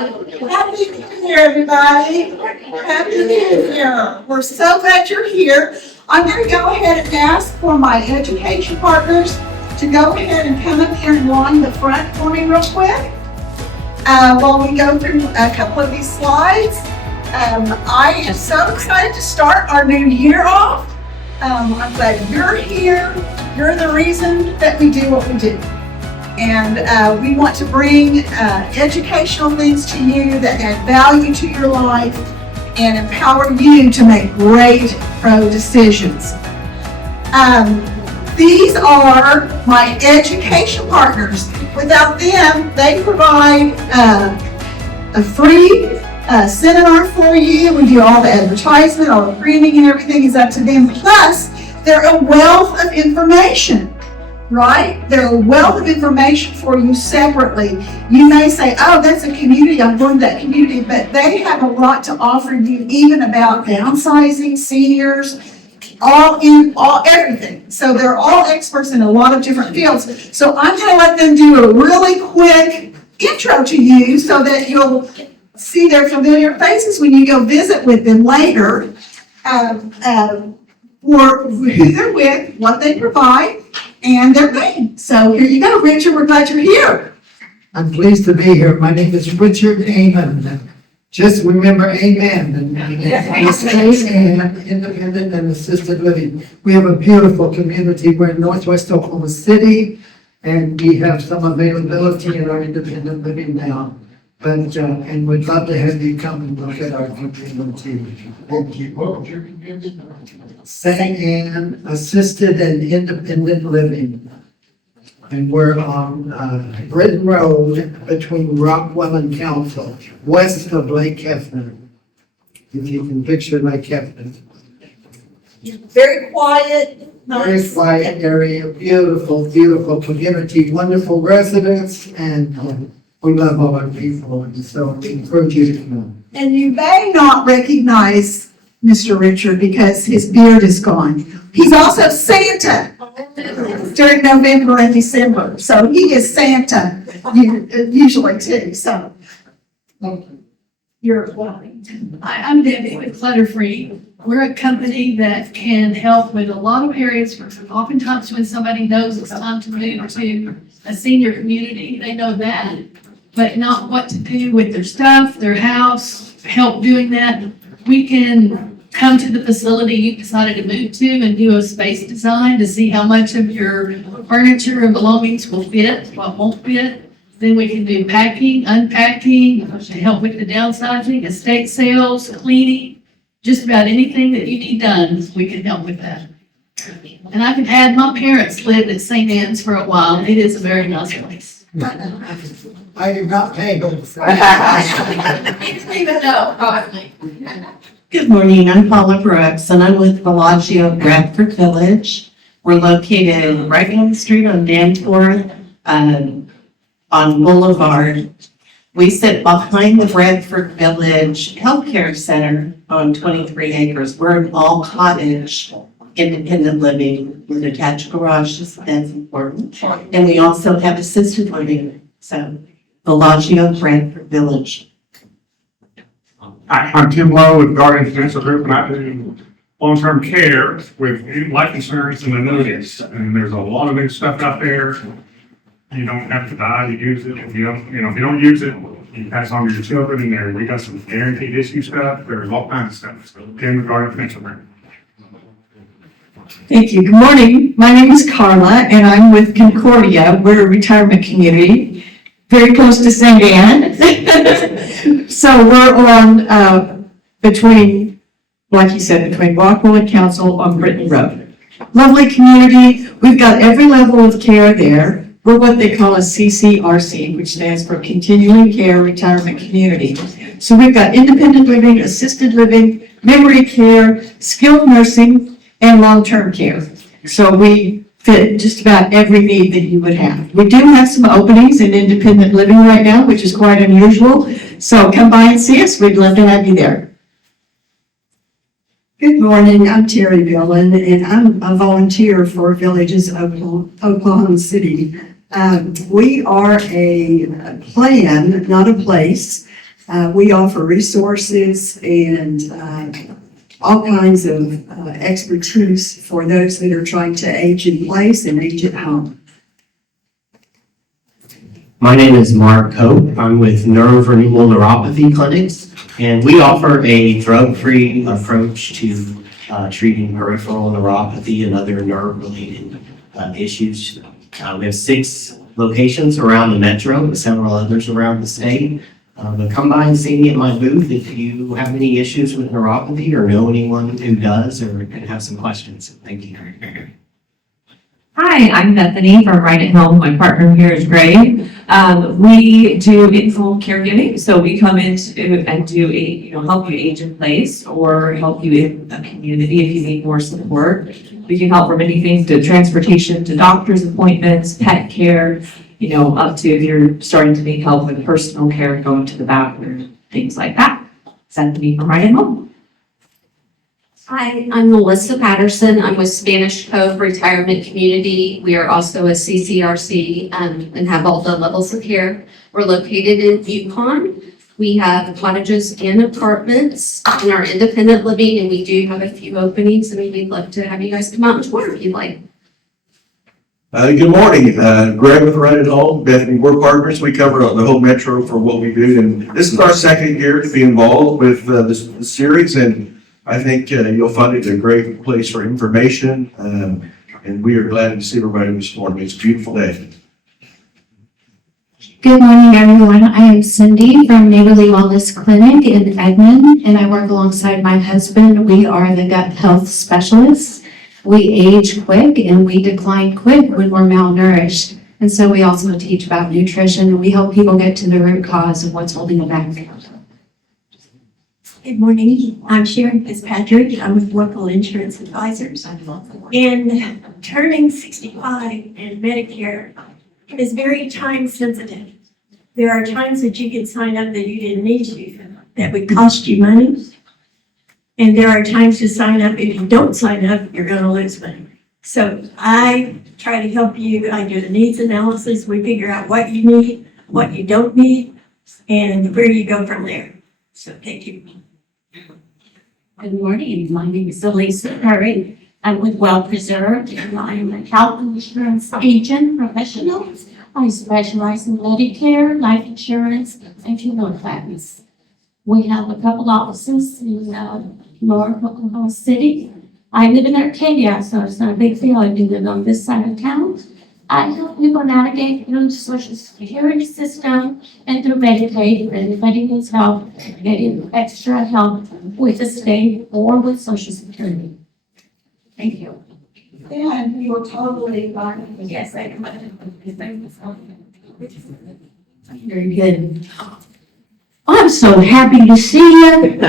Happy New Year, everybody. Happy New Year. We're so glad you're here. I'm going to go ahead and ask for my education partners to go ahead and come up here and line the front for me real quick. While we go through a couple of these slides, I am so excited to start our new year off. I'm glad you're here. You're the reason that we do what we do. And we want to bring educational things to you that add value to your life and empower you to make great pro decisions. These are my education partners. Without them, they provide a free seminar for you. We do all the advertisement, all the branding and everything is up to them. Plus, they're a wealth of information, right? They're a wealth of information for you separately. You may say, oh, that's a community, I'm going to that community, but they have a lot to offer you even about downsizing, seniors, everything. So they're all experts in a lot of different fields. So I'm going to let them do a really quick intro to you so that you'll see their familiar faces when you go visit with them later, or who they're with, what they provide, and their name. So here you go, Richard. We're glad you're here. I'm pleased to be here. My name is Richard Amen. Just remember Amen. It's Amen, independent and assisted living. We have a beautiful community. We're in Northwest Oklahoma City, and we have some availability in our independent living now. But, and we'd love to have you come and look at our community. Thank you. St. Anne Assisted and Independent Living. And we're on Britton Road between Rockwell and Council, west of Lake Hefner. If you can picture Lake Hefner. Very quiet. Very quiet area, beautiful, beautiful community, wonderful residents, and we love all our people, and so we encourage you to come. And you may not recognize Mr. Richard because his beard is gone. He's also Santa during November and December. So he is Santa usually too. So you're welcome. Hi, I'm Debbie with Clutter Free. We're a company that can help with a lot of areas. Oftentimes when somebody knows it's time to move to a senior community, they know that, but not what to do with their stuff, their house, help doing that. We can come to the facility you decided to move to and do a space design to see how much of your furniture and belongings will fit, what won't fit. Then we can do packing, unpacking, to help with the downsizing, estate sales, cleaning, just about anything that you need done, we can help with that. And I can add, my parents lived at St. Anne's for a while. It is a very nice place. I do not pay them. You didn't even know, probably. Good morning, I'm Paula Brooks, and I'm with Bellagio Bradford Village. We're located right down the street on Danforth, on Boulevard. We sit behind the Bradford Village Healthcare Center on 23 acres. We're an all-cottage independent living with attached garages, that's important. And we also have assisted living, so Bellagio Bradford Village. Hi, I'm Tim Lowe with Guardian Financial Group, and I do long-term care with life insurance and annuities. And there's a lot of new stuff out there. You don't have to die to use it. If you don't use it, you pass on to your children. And there, we got some guaranteed issue stuff. There's all kinds of stuff. So Tim with Guardian Financial Group. Thank you. Good morning. My name is Carla, and I'm with Concordia. We're a retirement community very close to St. Anne. So we're on between, like you said, between Rockwell and Council on Britton Road. Lovely community. We've got every level of care there. We're what they call a CCRC, which stands for Continuing Care Retirement Community. So we've got independent living, assisted living, memory care, skilled nursing, and long-term care. So we fit just about every need that you would have. We do have some openings in independent living right now, which is quite unusual. So come by and see us. We'd love to have you there. Good morning, I'm Terry Billen, and I'm a volunteer for Villages of Oklahoma City. We are a plan, not a place, We offer resources and all kinds of expertise for those that are trying to age in place and age at home. My name is Mark Cope. I'm with Nerve Renewal Neuropathy Clinics, and we offer a drug-free approach to treating peripheral neuropathy and other nerve-related issues. We have 6 locations around the metro, and several others around the state. But come by and see me at my booth if you have any issues with neuropathy or know anyone who does or can have some questions. Thank you. Hi, I'm Bethany from Right at Home. My partner here is Greg. We do in-home caregiving, so we come in and do help you age in place or help you in a community if you need more support. We can help from anything to transportation to doctor's appointments, pet care, up to if you're starting to need help with personal care, going to the bathroom, things like that. Bethany from Right at Home. Hi, I'm Melissa Patterson. I'm with Spanish Cove Retirement Community. We are also a CCRC and have all the levels of care. We're located in Yukon. We have cottages and apartments in our independent living, and we do have a few openings. And we'd love to have you guys come out and tour if you'd like. Good morning, Greg with Right at Home. Bethany, we're partners. We cover the whole metro for what we do, and this is our second year to be involved with this series, and I think you'll find it a great place for information, and we are glad to see everybody this morning. It's a beautiful day. Good morning, everyone. I am Cindy from Neighborly Wellness Clinic in Edmond, and I work alongside my husband. We are the gut health specialists. We age quick and we decline quick when we're malnourished. And so we also teach about nutrition. We help people get to the root cause of what's holding them back. Good morning. I'm Sharon Fitzpatrick. I'm with Local Insurance Advisors. And turning 65 and Medicare is very time sensitive. There are times that you can sign up that you didn't need to, that would cost you money. And there are times to sign up, if you don't sign up, you're gonna lose money. So I try to help you. I do the needs analysis. We figure out what you need, what you don't need, and where you go from there. So thank you. Good morning. My name is Elisa Perry. I'm with Well Preserved, and I'm a health insurance agent professional. I specialize in Medicare, life insurance, and funeral plans. We have a couple offices in Lower Oklahoma City. I live in Arcadia, so it's not a big deal. I do live on this side of town. I help people navigate through the Social Security system and through Medicaid. If anybody needs help getting extra help with the state or with Social Security. Thank you. And you were totally fine. Yes, I am. Very good. I'm so happy to see you.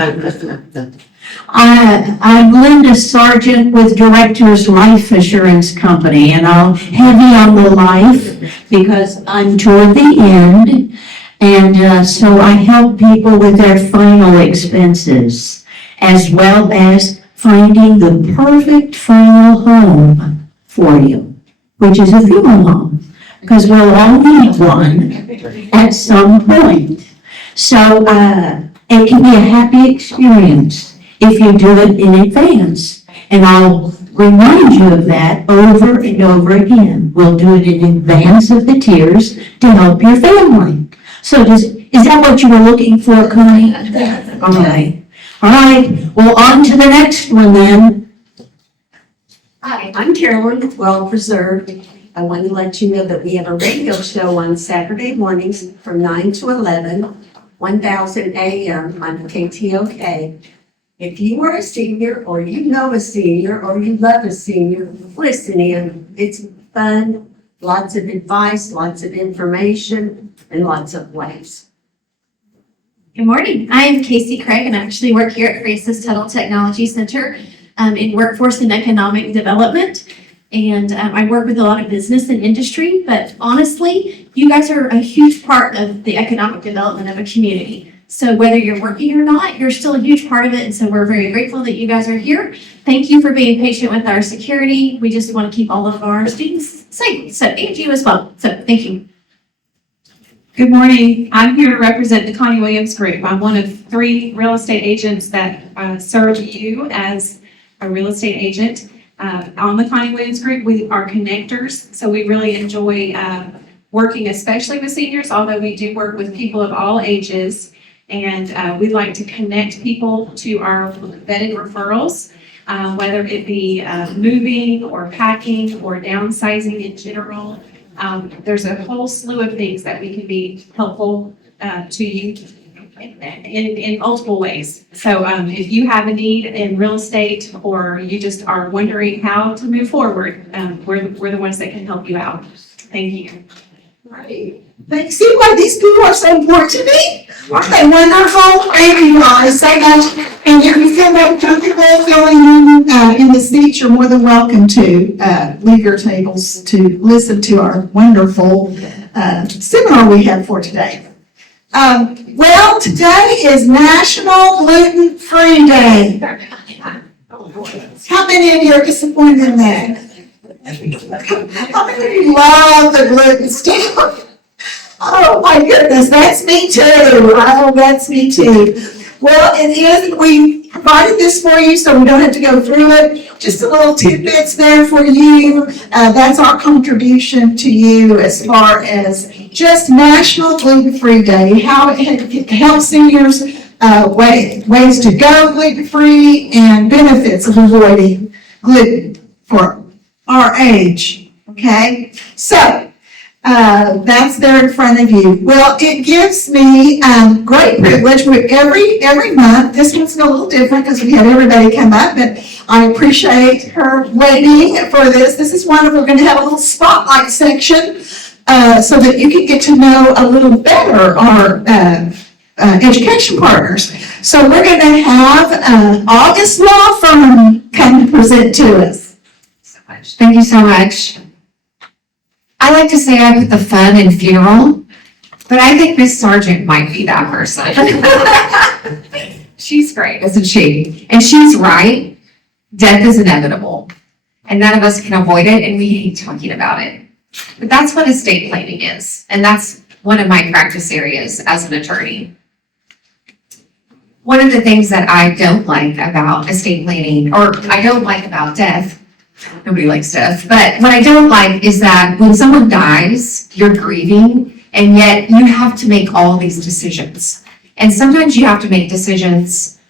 I'm Linda Sargent with Directors Life Assurance Company, and I'll heavy on the life because I'm toward the end. And so I help people with their final expenses, as well as finding the perfect final home for you, which is a funeral home, because we'll all need one at some point. So it can be a happy experience if you do it in advance. And I'll remind you of that over and over again. We'll do it in advance of the tears to help your family. So is that what you were looking for, Connie? Okay. All right. Well, on to the next one then. Hi, I'm Carolyn with Well Preserved. I want to let you know that we have a radio show on Saturday mornings from 9 to 11. 1000 AM on KTOK. If you are a senior or you know a senior or you love a senior, listen in. It's fun, lots of advice, lots of information, and lots of laughs. Good morning. I am Casey Craig, and I actually work here at Francis Tuttle Technology Center in Workforce and Economic Development. And I work with a lot of business and industry, but honestly, you guys are a huge part of the economic development of a community. So whether you're working or not, you're still a huge part of it. And so we're very grateful that you guys are here. Thank you for being patient with our security. We just want to keep all of our students safe. So, and you as well. So thank you. Good morning. I'm here to represent the Connie Williams Group. I'm one of 3 real estate agents that serve you as a real estate agent. On the Connie Williams Group, we are connectors, so we really enjoy working especially with seniors, although we do work with people of all ages. And we like to connect people to our vetted referrals, whether it be moving or packing or downsizing in general. There's a whole slew of things that we can be helpful to you in multiple ways. So if you have a need in real estate or you just are wondering how to move forward, we're the ones that can help you out. Thank you. Right. Thanks. See why these people are so important to me? Aren't they wonderful? Thank you guys so much. And if you feel more comfortable feeling in the seats, you're more than welcome to leave your tables to listen to our wonderful seminar we have for today. Well, today is National Gluten-Free Day. How many of you are disappointed in that? How many of you love the gluten stuff? Oh my goodness, that's me too. Oh, that's me too. Well, it is, we provided this for you so we don't have to go through it. Just a little tidbits there for you. That's our contribution to you as far as just National Gluten-Free Day, how it helps seniors ways to go gluten-free and benefits of avoiding gluten for our age. Okay, so that's there in front of you. Well, it gives me great privilege every month. This one's a little different because we had everybody come up, but I appreciate her waiting for this. This is wonderful. We're going to have a little spotlight section so that you can get to know a little better our education partners. So we're going to have August Law Firm come to present to us. Thank you so much. I like to say I put the fun in funeral, but I think Miss Sargent might be that person. She's great, isn't she? And she's right. Death is inevitable, and none of us can avoid it, and we hate talking about it. But that's what estate planning is, and that's one of my practice areas as an attorney. One of the things that I don't like about estate planning, or I don't like about death, nobody likes death, but what I don't like is that when someone dies, you're grieving, and yet you have to make all these decisions. And sometimes you have to make decisions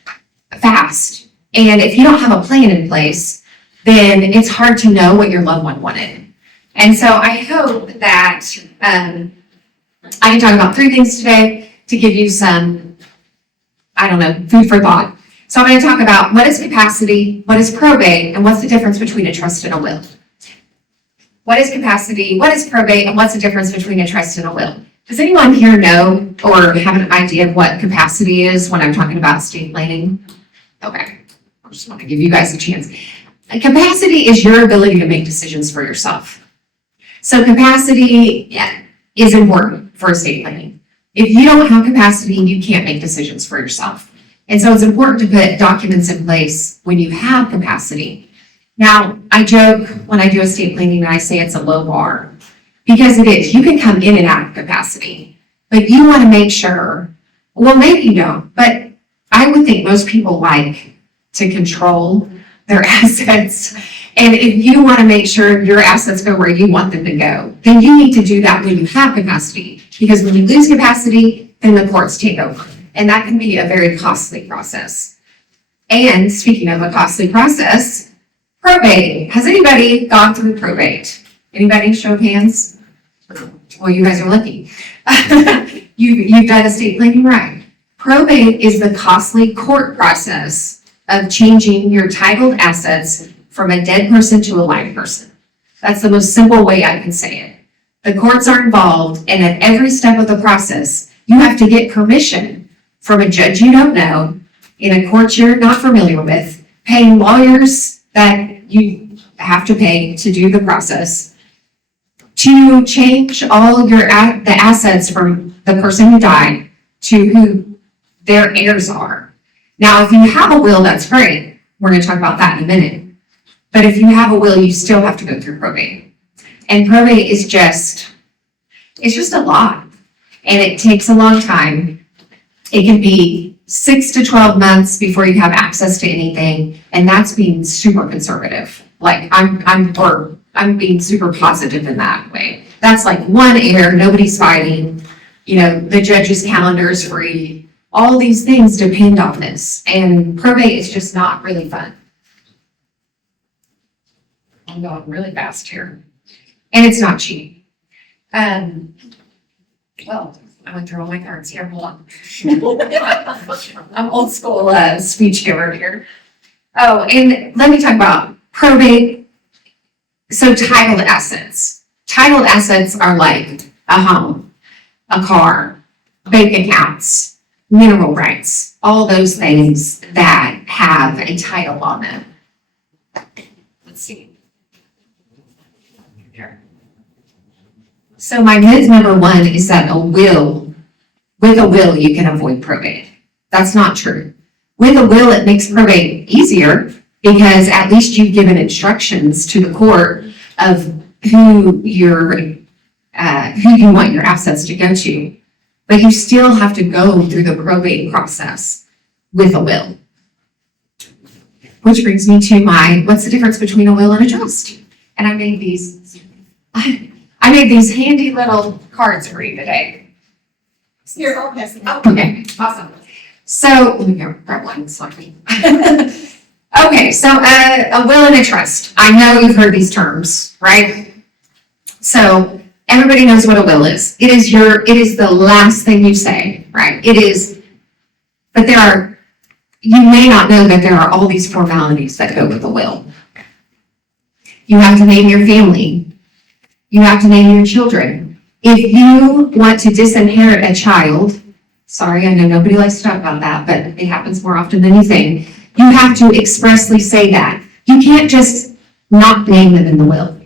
fast. And if you don't have a plan in place, then it's hard to know what your loved one wanted. And so I hope that I can talk about 3 things today to give you some, food for thought. So I'm going to talk about what is capacity, what is probate, and what's the difference between a trust and a will. What is capacity, what is probate, and what's the difference between a trust and a will? Does anyone here know or have an idea of what capacity is when I'm talking about estate planning? Okay, I just want to give you guys a chance. Capacity is your ability to make decisions for yourself. So capacity is important for estate planning. If you don't have capacity, you can't make decisions for yourself. And so it's important to put documents in place when you have capacity. Now, I joke when I do estate planning and I say it's a low bar, because it is. You can come in and out of capacity, but you want to make sure, well, maybe you don't, but I would think most people like to control their assets. And if you want to make sure your assets go where you want them to go, then you need to do that when you have capacity, because when you lose capacity, then the courts take over. And that can be a very costly process. And speaking of a costly process, probate. Has anybody gone through probate? Anybody? Show of hands? Well, you guys are lucky. You've done estate planning right. Probate is the costly court process of changing your titled assets from a dead person to a live person. That's the most simple way I can say it. The courts are involved, and at every step of the process, you have to get permission from a judge you don't know, in a court you're not familiar with, paying lawyers that you have to pay to do the process, to change all the assets from the person who died to who their heirs are. Now, if you have a will, that's great. We're going to talk about that in a minute. But if you have a will, you still have to go through probate. And probate is it's just a lot. and it takes a long time. It can be 6 to 12 months before you have access to anything, and that's being super conservative. Like, I'm being super positive in that way. That's like one error, nobody's fighting, the judge's calendar is free. All these things depend on this, and probate is just not really fun. I'm going really fast here. And it's not cheap. Well, I went through all my cards here, hold on. I'm old school speech giver here. Oh, and let me talk about probate. So titled assets. Titled assets are like a home, a car, bank accounts, mineral rights, all those things that have a title on them. Let's see. So my myth number one is that with a will, you can avoid probate. That's not true. With a will, it makes probate easier because at least you've given instructions to the court of who you want your assets to go to. But you still have to go through the probate process with a will. Which brings me to what's the difference between a will and a trust? And I made these handy little cards for you today. Here, I'll pass it. Okay, awesome. So, let me grab one, sorry. Okay, so a will and a trust. I know you've heard these terms, right? So, everybody knows what a will is. It is the last thing you say, right? It is, but you may not know that there are all these formalities that go with a will. You have to name your family. You have to name your children. If you want to disinherit a child, sorry, I know nobody likes to talk about that, but it happens more often than you think. You have to expressly say that. You can't just not name them in the will.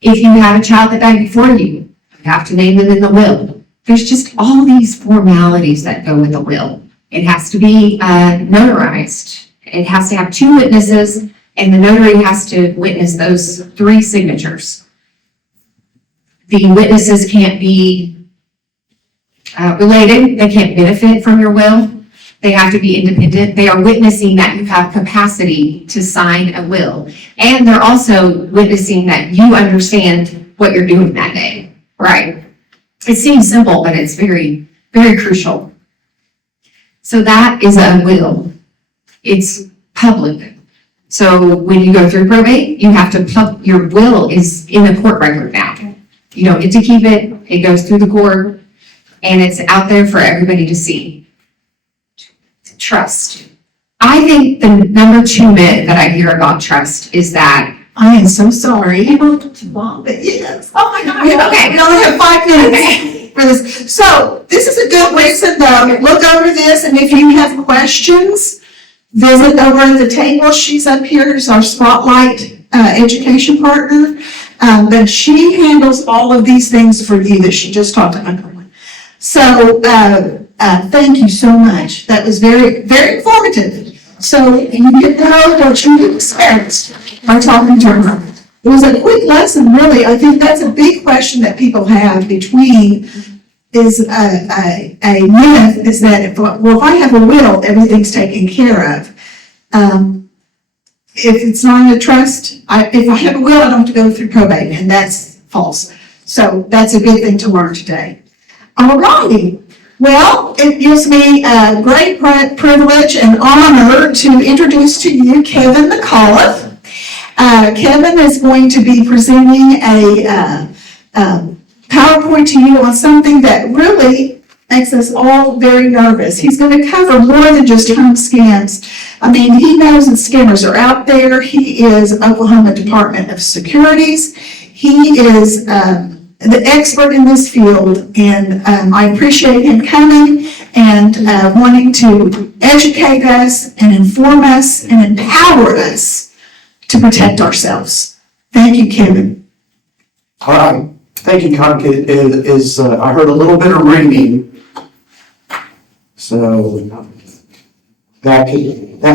If you have a child that died before you have to name them in the will. There's just all these formalities that go with a will. It has to be notarized. It has to have 2 witnesses, and the notary has to witness those 3 signatures. The witnesses can't be related. They can't benefit from your will. They have to be independent. They are witnessing that you have capacity to sign a will. And they're also witnessing that you understand what you're doing that day, right? It seems simple, but it's very, very crucial. So that is a will. It's public. So when you go through probate, you have to, your will is in a court record now. You don't get to keep it. It goes through the court, and it's out there for everybody to see. Trust. I think the number 2 myth that I hear about trust is that I am so sorry. But yes. Oh my God. Okay. We only have 5 minutes for this. So this is a good reason to look over this, and if you have questions, visit over at the table. She's up here as our spotlight education partner. But she handles all of these things for you that she just talked about. So thank you so much. That was very, very informative. So you get to know what you expect by talking to her. It was a quick lesson, really. I think that's a big question that people have between is a myth is that if I have a will, everything's taken care of. If it's not in a trust, if I have a will, I don't have to go through probate, and that's false. So that's a good thing to learn today. All righty. Well, it gives me a great privilege and honor to introduce to you Kevin McAuliffe. Kevin is going to be presenting a PowerPoint to you on something that really makes us all very nervous. He's going to cover more than just home scans. I mean, he knows that scammers are out there. He is Oklahoma Department of Securities. He is the expert in this field, and I appreciate him coming and wanting to educate us and inform us and empower us to protect ourselves. Thank you, Kevin. All right. Thank you, Conk. I heard a little bit of ringing. So that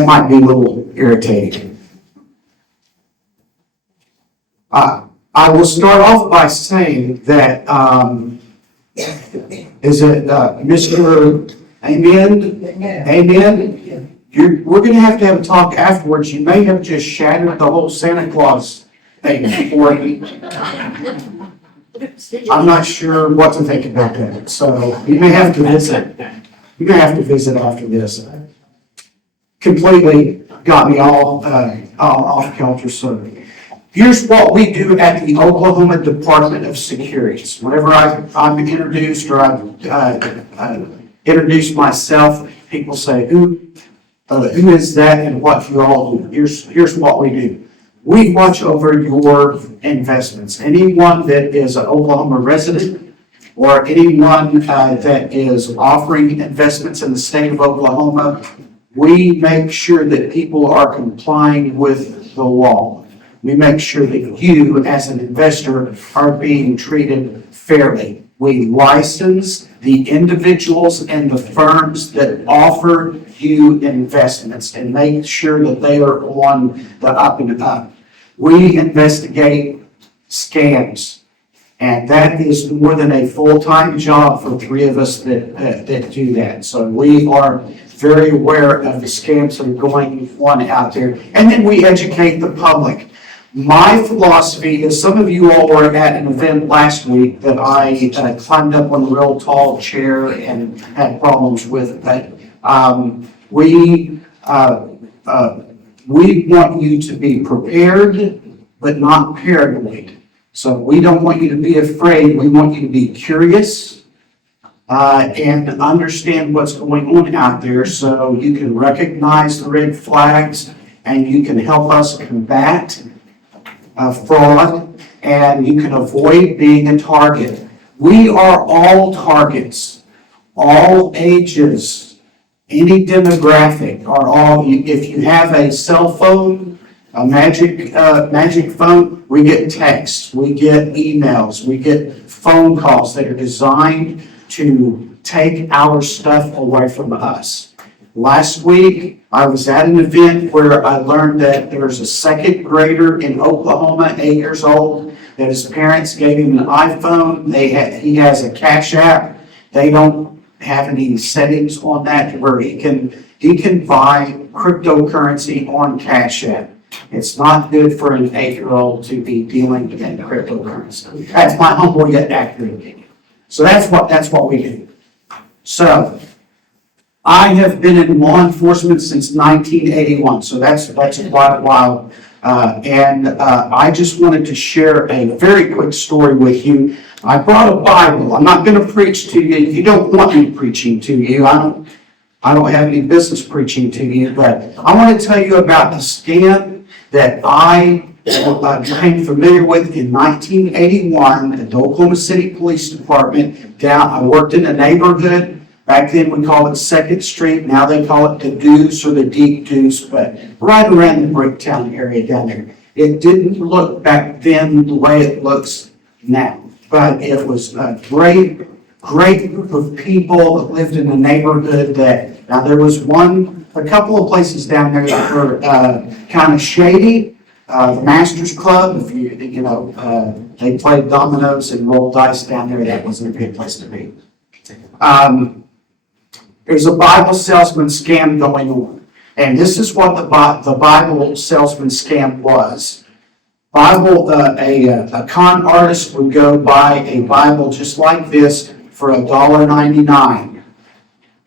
might be a little irritating. I will start off by saying that Is it, Mr. Amen? Amen? We're gonna have a talk afterwards. You may have just shattered the whole Santa Claus thing for me. I'm not sure what to think about that, so you may have to visit. You may have to visit after this. Completely got me all off kilter, so. Here's what we do at the Oklahoma Department of Security. Whenever I'm introduced or I introduce myself, people say, who is that and what you all do? Here's what we do. We watch over your investments. Anyone that is an Oklahoma resident or anyone that is offering investments in the state of Oklahoma, we make sure that people are complying with the law. We make sure that you, as an investor, are being treated fairly. We license the individuals and the firms that offer you investments and make sure that they are on the up and up. We investigate scams, and that is more than a full-time job for three of us that do that. So we are very aware of the scams that are going on out there, and then we educate the public. My philosophy is, some of you all were at an event last week that I climbed up on a real tall chair and had problems with, but we want you to be prepared, but not paranoid. So we don't want you to be afraid. We want you to be curious and understand what's going on out there, so you can recognize the red flags and you can help us combat fraud, and you can avoid being a target. We are all targets, all ages, any demographic are all. If you have a cell phone, a magic phone, we get texts, we get emails, we get phone calls that are designed to take our stuff away from us. Last week, I was at an event where I learned that there's a second grader in Oklahoma, 8 years old, that his parents gave him an iPhone. He has a Cash App. They don't have any settings on that where he can buy cryptocurrency on Cash App. It's not good for an 8-year-old to be dealing in cryptocurrency. That's my humble yet accurate opinion. So that's what we do. So I have been in law enforcement since 1981, so that's quite a while. And I just wanted to share a very quick story with you. I brought a Bible. I'm not going to preach to you. You don't want me preaching to you. I don't have any business preaching to you, but I want to tell you about a scam that I became familiar with in 1981 at the Oklahoma City Police Department. I worked in a neighborhood. Back then we called it 2nd Street. Now they call it the Deuce or the Deep Deuce, but right around the Bricktown area down there. It didn't look back then the way it looks now, but it was a great group of people that lived in the neighborhood. Now there was a couple of places down there that were kind of shady. The Masters Club, if you know, they played dominoes and rolled dice down there. That wasn't a good place to be. There's a Bible salesman scam going on. And this is what the Bible salesman scam was. A con artist would go buy a Bible just like this for $1.99.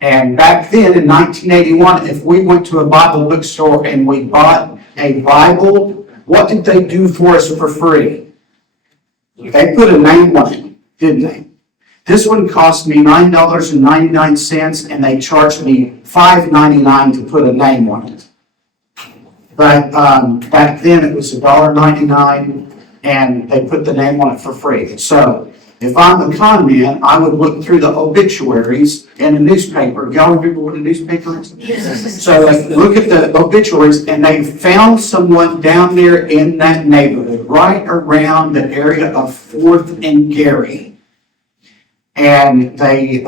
And back then in 1981, if we went to a Bible bookstore and we bought a Bible, what did they do for us for free? They put a name on it, didn't they? This one cost me $9.99, and they charged me $5.99 to put a name on it. But back then it was $1.99, and they put the name on it for free. So if I'm a con man, I would look through the obituaries in the newspaper. Y'all remember what a newspaper is? Yes. So look at the obituaries, and they found someone down there in that neighborhood, right around the area of 4th and Gary. And they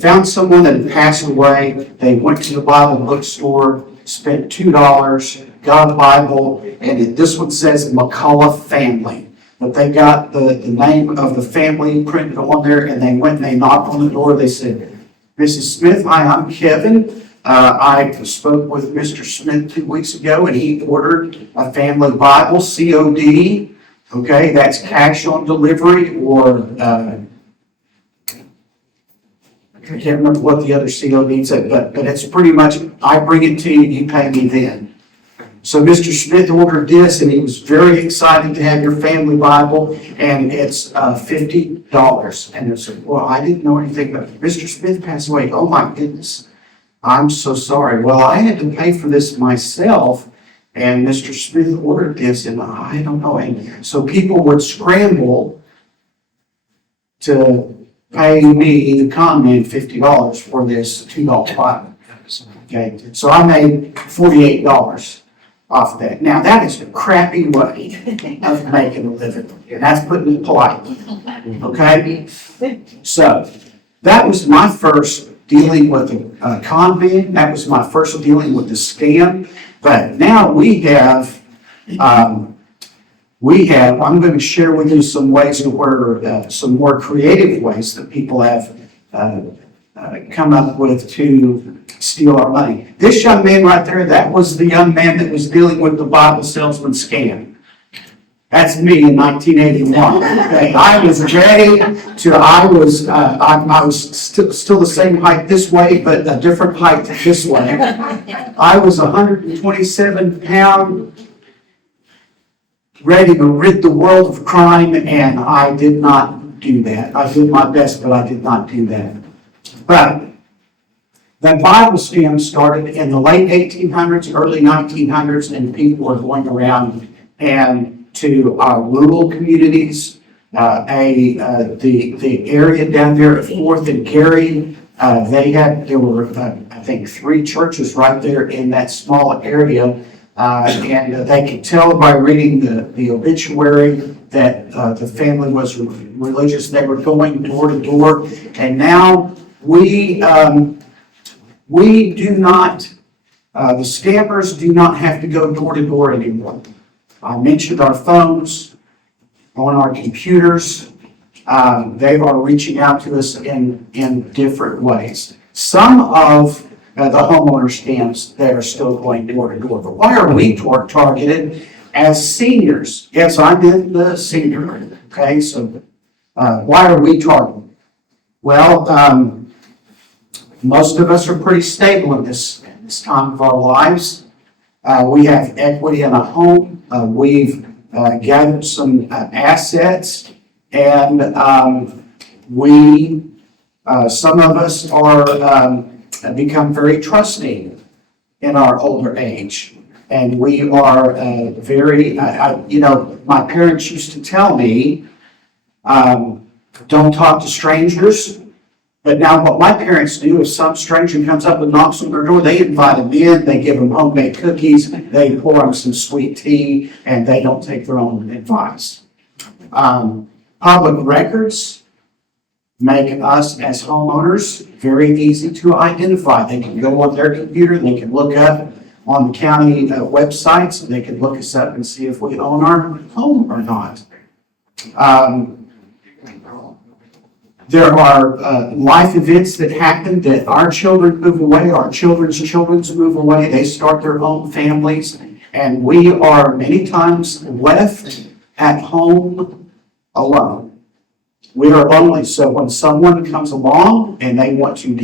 found someone that had passed away. They went to the Bible bookstore, spent $2, got a Bible, and this one says McCullough family. but they got the name of the family printed on there, and they went and they knocked on the door. They said, Mrs. Smith, hi, I'm Kevin. I spoke with Mr. Smith 2 weeks ago, and he ordered a family Bible, COD. Okay, that's cash on delivery, or I can't remember what the other COD said, but it's pretty much, I bring it to you, you pay me then. So Mr. Smith ordered this, and he was very excited to have your family Bible, and it's $50. And it's, well, I didn't know anything about it. Mr. Smith passed away. Oh my goodness, I'm so sorry. Well, I had to pay for this myself, and Mr. Smith ordered this, and I don't know. And so people would scramble to pay me, the con man, $50 for this $2 Bible. Okay, so I made $48 off of that. Now, that is a crappy way of making a living, and that's putting it politely. Okay? So, that was my first dealing with a con man. That was my first dealing with the scam. But now we have, I'm going to share with you some ways where, some more creative ways that people have come up with to steal our money. This young man right there, that was the young man that was dealing with the Bible salesman scam. That's me in 1981. Okay, I was ready to, I was still the same height this way, but a different height this way. I was 127 pound, ready to rid the world of crime, and I did not do that. I did my best, but I did not do that. But the Bible scam started in the late 1800s, early 1900s, and people were going around and to our rural communities, the area down there at 4th and Gary, there were, I think, 3 churches right there in that small area, and they could tell by reading the obituary that the family was religious. They were going door to door, and now we do not, the scammers do not have to go door to door anymore. I mentioned our phones, on our computers. They are reaching out to us in different ways. Some of the homeowner scams, they are still going door to door. But why are we targeted as seniors? Yes, I'm in the senior. Okay, so why are we targeted? Well, most of us are pretty stable in this time of our lives. We have equity in a home. We've gathered some assets, and some of us are become very trusting in our older age, and we are very. My parents used to tell me, "Don't talk to strangers." But now what my parents do, if some stranger comes up and knocks on their door, they invite them in, they give them homemade cookies, they pour them some sweet tea, and they don't take their own advice. Public records make us as homeowners very easy to identify. They can go on their computer, they can look up on the county websites, they can look us up and see if we own our home or not. There are life events that happen that our children move away, our children's children move away, they start their own families, and we are many times left at home alone. We are lonely, so when someone comes along and they want to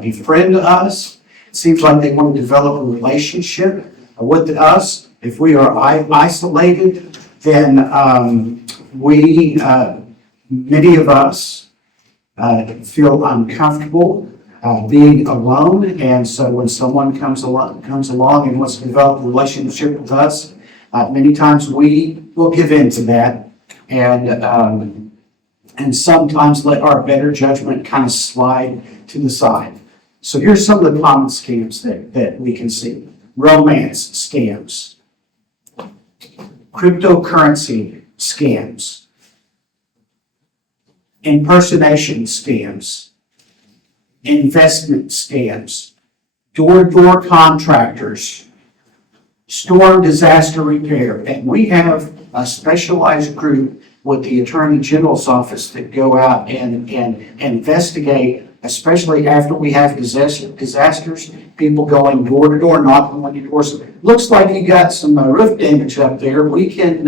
befriend us, it seems like they want to develop a relationship with us. If we are isolated, then many of us feel uncomfortable being alone, and so when someone comes along and wants to develop a relationship with us, many times we will give in to that, and sometimes let our better judgment kind of slide to the side. So here's some of the common scams that we can see. Romance scams, cryptocurrency scams, impersonation scams, investment scams, door-to-door contractors, storm disaster repair. And we have a specialized group with the Attorney General's office that go out and investigate, especially after we have disasters, people going door to door, knocking on your doors. Looks like you got some roof damage up there. We can,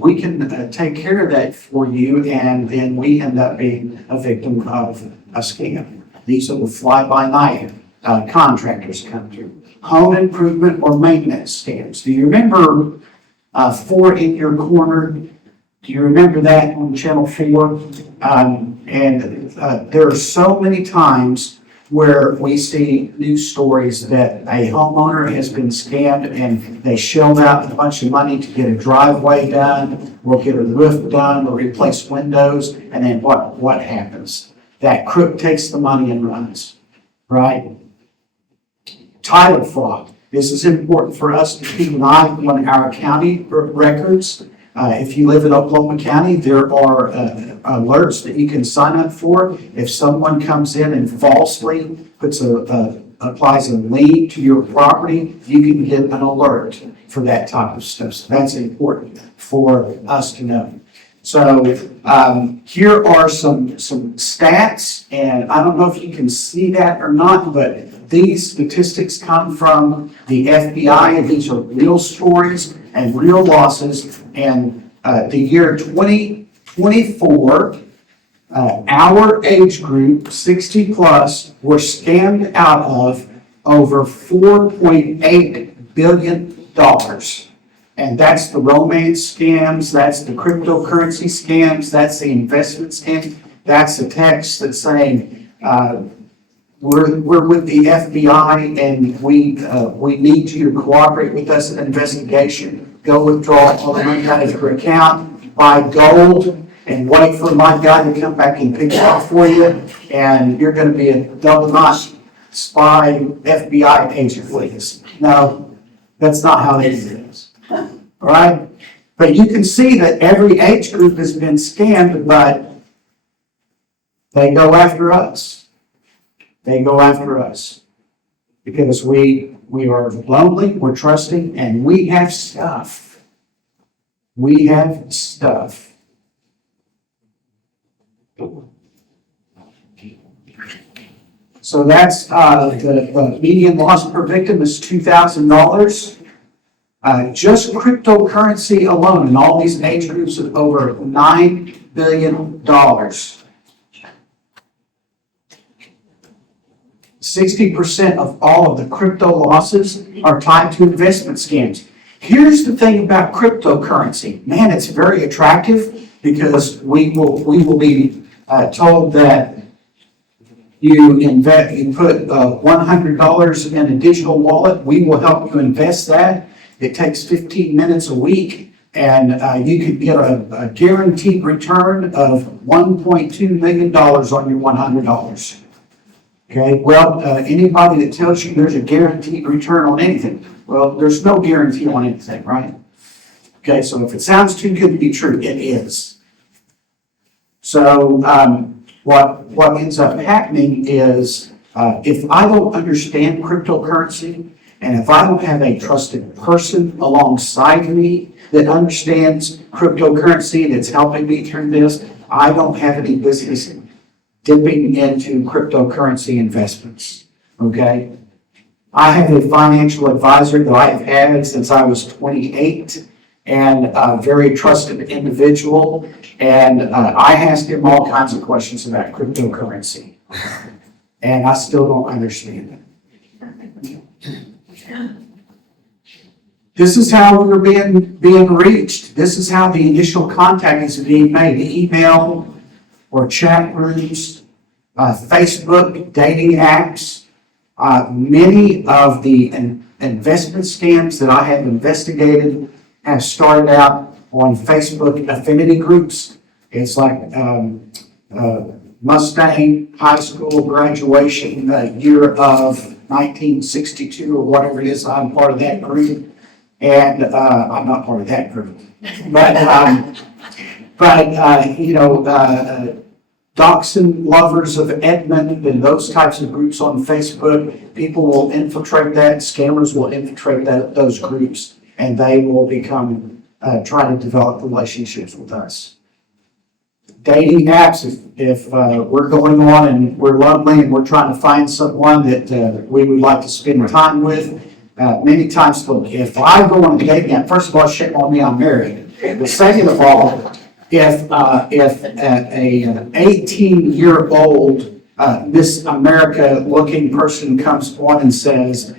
we can take care of that for you, and then we end up being a victim of a scam. These are the fly-by-night contractors come through. Home improvement or maintenance scams. Do you remember 4 in your corner? Do you remember that on Channel 4? There are so many times where we see news stories that a homeowner has been scammed and they shelled out a bunch of money to get a driveway done or get a roof done or replace windows, and then what happens? That crook takes the money and runs, right? Title fraud. This is important for us to keep an eye on our county records. If you live in Oklahoma County, there are alerts that you can sign up for. If someone comes in and falsely applies a lien to your property, you can get an alert for that type of stuff. So that's important for us to know. So here are some stats, and I don't know if you can see that or not, but these statistics come from the FBI, and these are real stories and real losses. And the year 2024, our age group, 60 plus, were scammed out of over $4.8 billion. And that's the romance scams, that's the cryptocurrency scams, that's the investment scams, that's the text that's saying, we're with the FBI and we need you to cooperate with us in an investigation. Go withdraw all the money out of your account, buy gold, and wait for my guy to come back and pick it up for you. And you're going to be a double-notch spy FBI agent, please. No, that's not how they do this. All right? But you can see that every age group has been scammed, but they go after us. They go after us because we are lonely, we're trusting, and we have stuff. We have stuff. So that's the median loss per victim is $2,000. Just cryptocurrency alone in all these age groups is over $9 billion. 60% of all of the crypto losses are tied to investment scams. Here's the thing about cryptocurrency. Man, it's very attractive because we will be told that you put $100 in a digital wallet. We will help you invest that. It takes 15 minutes a week, and you could get a guaranteed return of $1.2 million on your $100. Okay, well, anybody that tells you there's a guaranteed return on anything, well, there's no guarantee on anything, right? Okay, so if it sounds too good to be true, it is. So what ends up happening is if I don't understand cryptocurrency, and if I don't have a trusted person alongside me that understands cryptocurrency that's helping me through this, I don't have any business dipping into cryptocurrency investments, okay? I have a financial advisor that I have had since I was 28 and a very trusted individual, and I asked him all kinds of questions about cryptocurrency, and I still don't understand it. This is how we're being reached. This is how the initial contact is being made. Email or chat rooms, Facebook, dating apps. Many of the investment scams that I have investigated have started out on Facebook affinity groups. It's like Mustang high school graduation year of 1962 or whatever it is. I'm part of that group. And I'm not part of that group. But dachshund lovers of Edmond and those types of groups on Facebook, people will infiltrate that, scammers will infiltrate those groups, and they will become, try to develop relationships with us. Dating apps, if we're going on and we're lonely and we're trying to find someone that we would like to spend time with, many times, look, if I go on a dating app, first of all, shame on me, I'm married. But second of all, if an 18-year-old Miss America looking person comes on and says,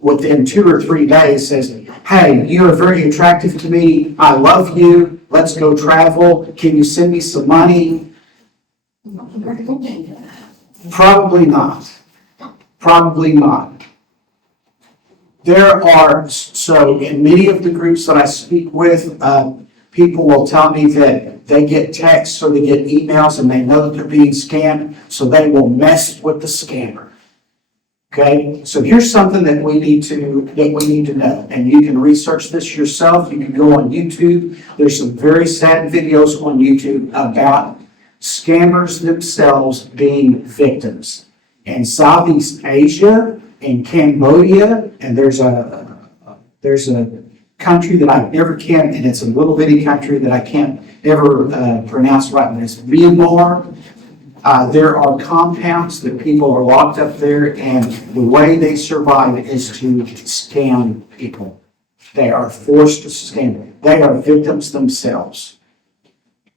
within 2 or 3 days, says, hey, you are very attractive to me, I love you, let's go travel, can you send me some money? Probably not. Probably not. There are, so in many of the groups that I speak with, people will tell me that they get texts or they get emails and they know that they're being scammed, so they will mess with the scammer. Okay, so here's something that we need to know, and you can research this yourself. You can go on YouTube. There's some very sad videos on YouTube about scammers themselves being victims. In Southeast Asia, in Cambodia, and there's a country that I never can, and it's a little bitty country that I can't ever pronounce right, but it's Myanmar. There are compounds that people are locked up there, and the way they survive is to scam people. They are forced to scam. They are victims themselves.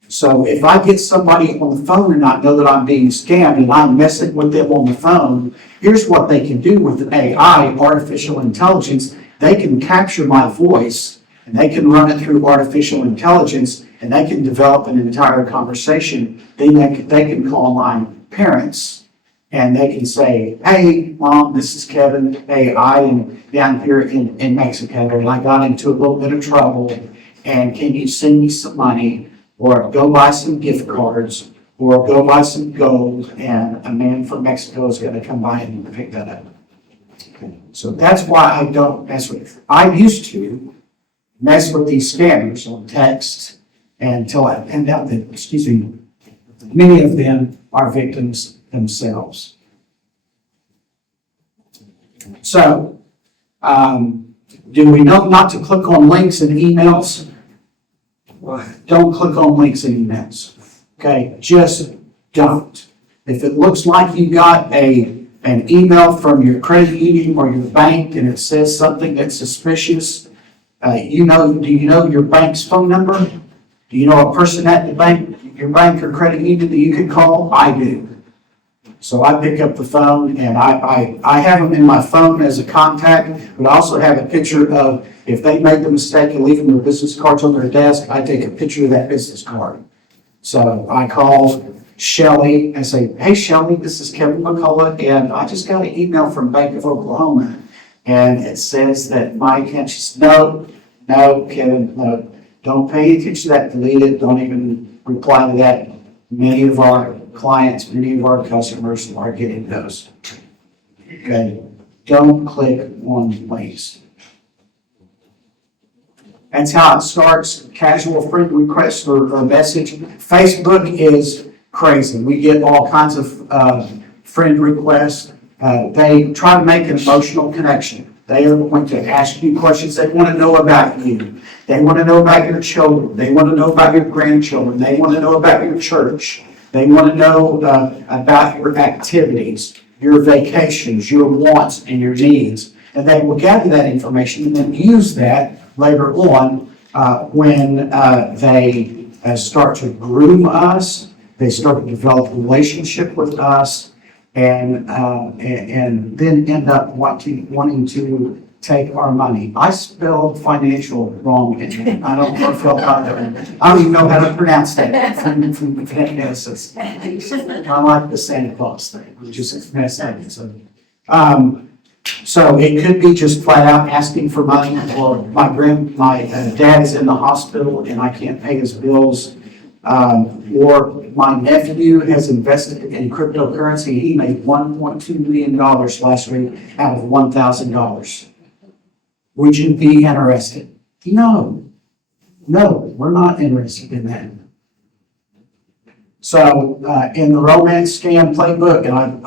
So if I get somebody on the phone and I know that I'm being scammed and I'm messing with them on the phone, here's what they can do with AI, artificial intelligence. They can capture my voice and they can run it through artificial intelligence and they can develop an entire conversation. Then they can call my parents and they can say, hey, Mom, this is Kevin. Hey, I am down here in Mexico and I got into a little bit of trouble, and can you send me some money or go buy some gift cards or go buy some gold, and a man from Mexico is going to come by and pick that up. So that's why I don't mess with it. I used to mess with these scammers on text until I found out that, many of them are victims themselves. So, do we know not to click on links in emails? Don't click on links in emails. Okay, just don't. If it looks like you got an email from your credit union or your bank and it says something that's suspicious, do you know your bank's phone number? Do you know a person at the bank, your bank or credit union that you could call? I do. So I pick up the phone and I have them in my phone as a contact, but I also have a picture of, if they made the mistake of leaving their business cards on their desk, I take a picture of that business card. So I call Shelly and say, hey Shelly, this is Kevin McCullough, and I just got an email from Bank of Oklahoma, and it says that Mike, and she says, no, Kevin, no, don't pay attention to that, delete it, don't even reply to that. Many of our clients, many of our customers are getting those. Okay, don't click on links. That's how it starts. Casual friend request or message. Facebook is crazy. We get all kinds of friend requests. They try to make an emotional connection. They are going to ask you questions. They want to know about you. They want to know about your children. They want to know about your grandchildren. They want to know about your church. They want to know about your activities, your vacations, your wants, and your needs. And they will gather that information and then use that later on when they start to groom us, they start to develop a relationship with us, and then end up wanting to take our money. I spelled financial wrong, and I don't feel confident. I don't even know how to pronounce that from Genesis. I like the Santa Claus thing, which is a mess. So it could be just flat out asking for money, or my dad is in the hospital and I can't pay his bills, or my nephew has invested in cryptocurrency. He made $1.2 million last week out of $1,000. Would you be interested? No, we're not interested in that. So, in the romance scam playbook, and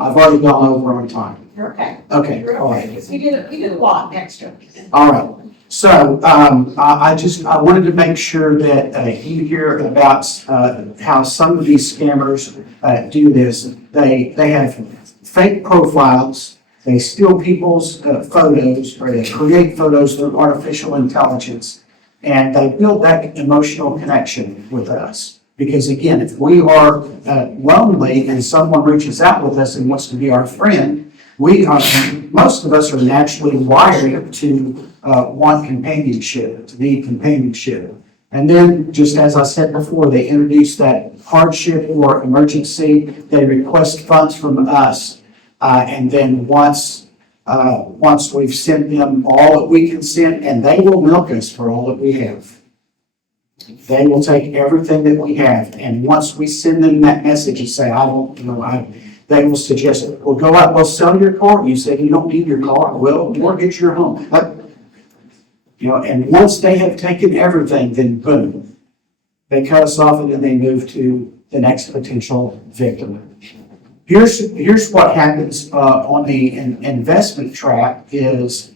I've already gone over on time. You're okay. Okay, You're all okay, right. 'cause we did a lot extra. All right. So, I wanted to make sure that, you hear about, how some of these scammers, do this. They have fake profiles. They steal people's, photos, or they create photos through artificial intelligence. And they build that emotional connection with us. Because again, if we are, lonely and someone reaches out with us and wants to be our friend, most of us are naturally wired to want companionship, to need companionship. And then, just as I said before, they introduce that hardship or emergency. They request funds from us. And then once we've sent them all that we can send, and they will milk us for all that we have. They will take everything that we have. And once we send them that message and say, they will suggest, well, go out, we'll sell your car. You said you don't need your car. Well, mortgage your home. And once they have taken everything, then boom, they cut us off and then they move to the next potential victim. Here's what happens on the investment trap is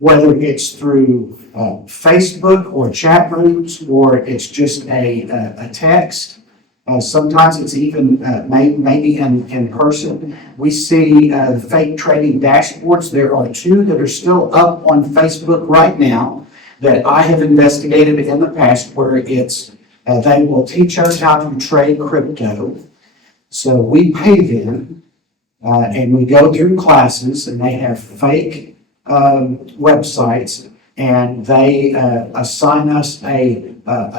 whether it's through Facebook or chat rooms or it's just a text. Sometimes it's even maybe in person. We see fake trading dashboards. There are 2 that are still up on Facebook right now that I have investigated in the past where it's they will teach us how to trade crypto. So we pay them and we go through classes and they have fake websites and they assign us a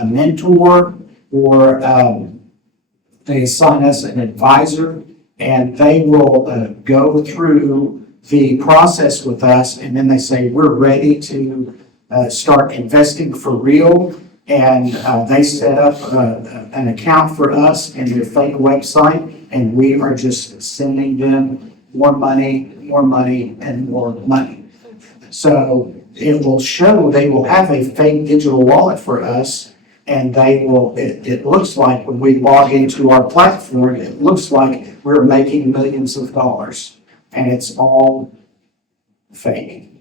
mentor or they assign us an advisor, and they will go through the process with us, and then they say, we're ready to start investing for real. And they set up an account for us in their fake website, and we are just sending them more money, and more money. So it will show they will have a fake digital wallet for us. And it looks like when we log into our platform, it looks like we're making millions of dollars. And it's all fake.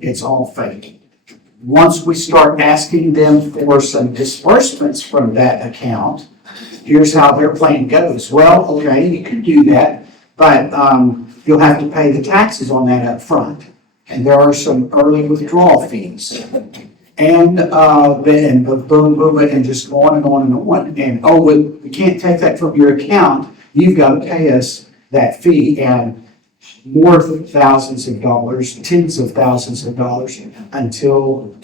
It's all fake. Once we start asking them for some disbursements from that account, here's how their plan goes. Well, okay, you can do that, but you'll have to pay the taxes on that up front. And there are some early withdrawal fees. And then boom, boom, and just on and on and on. And we can't take that from your account. You've got to pay us that fee and more thousands of dollars, tens of thousands of dollars until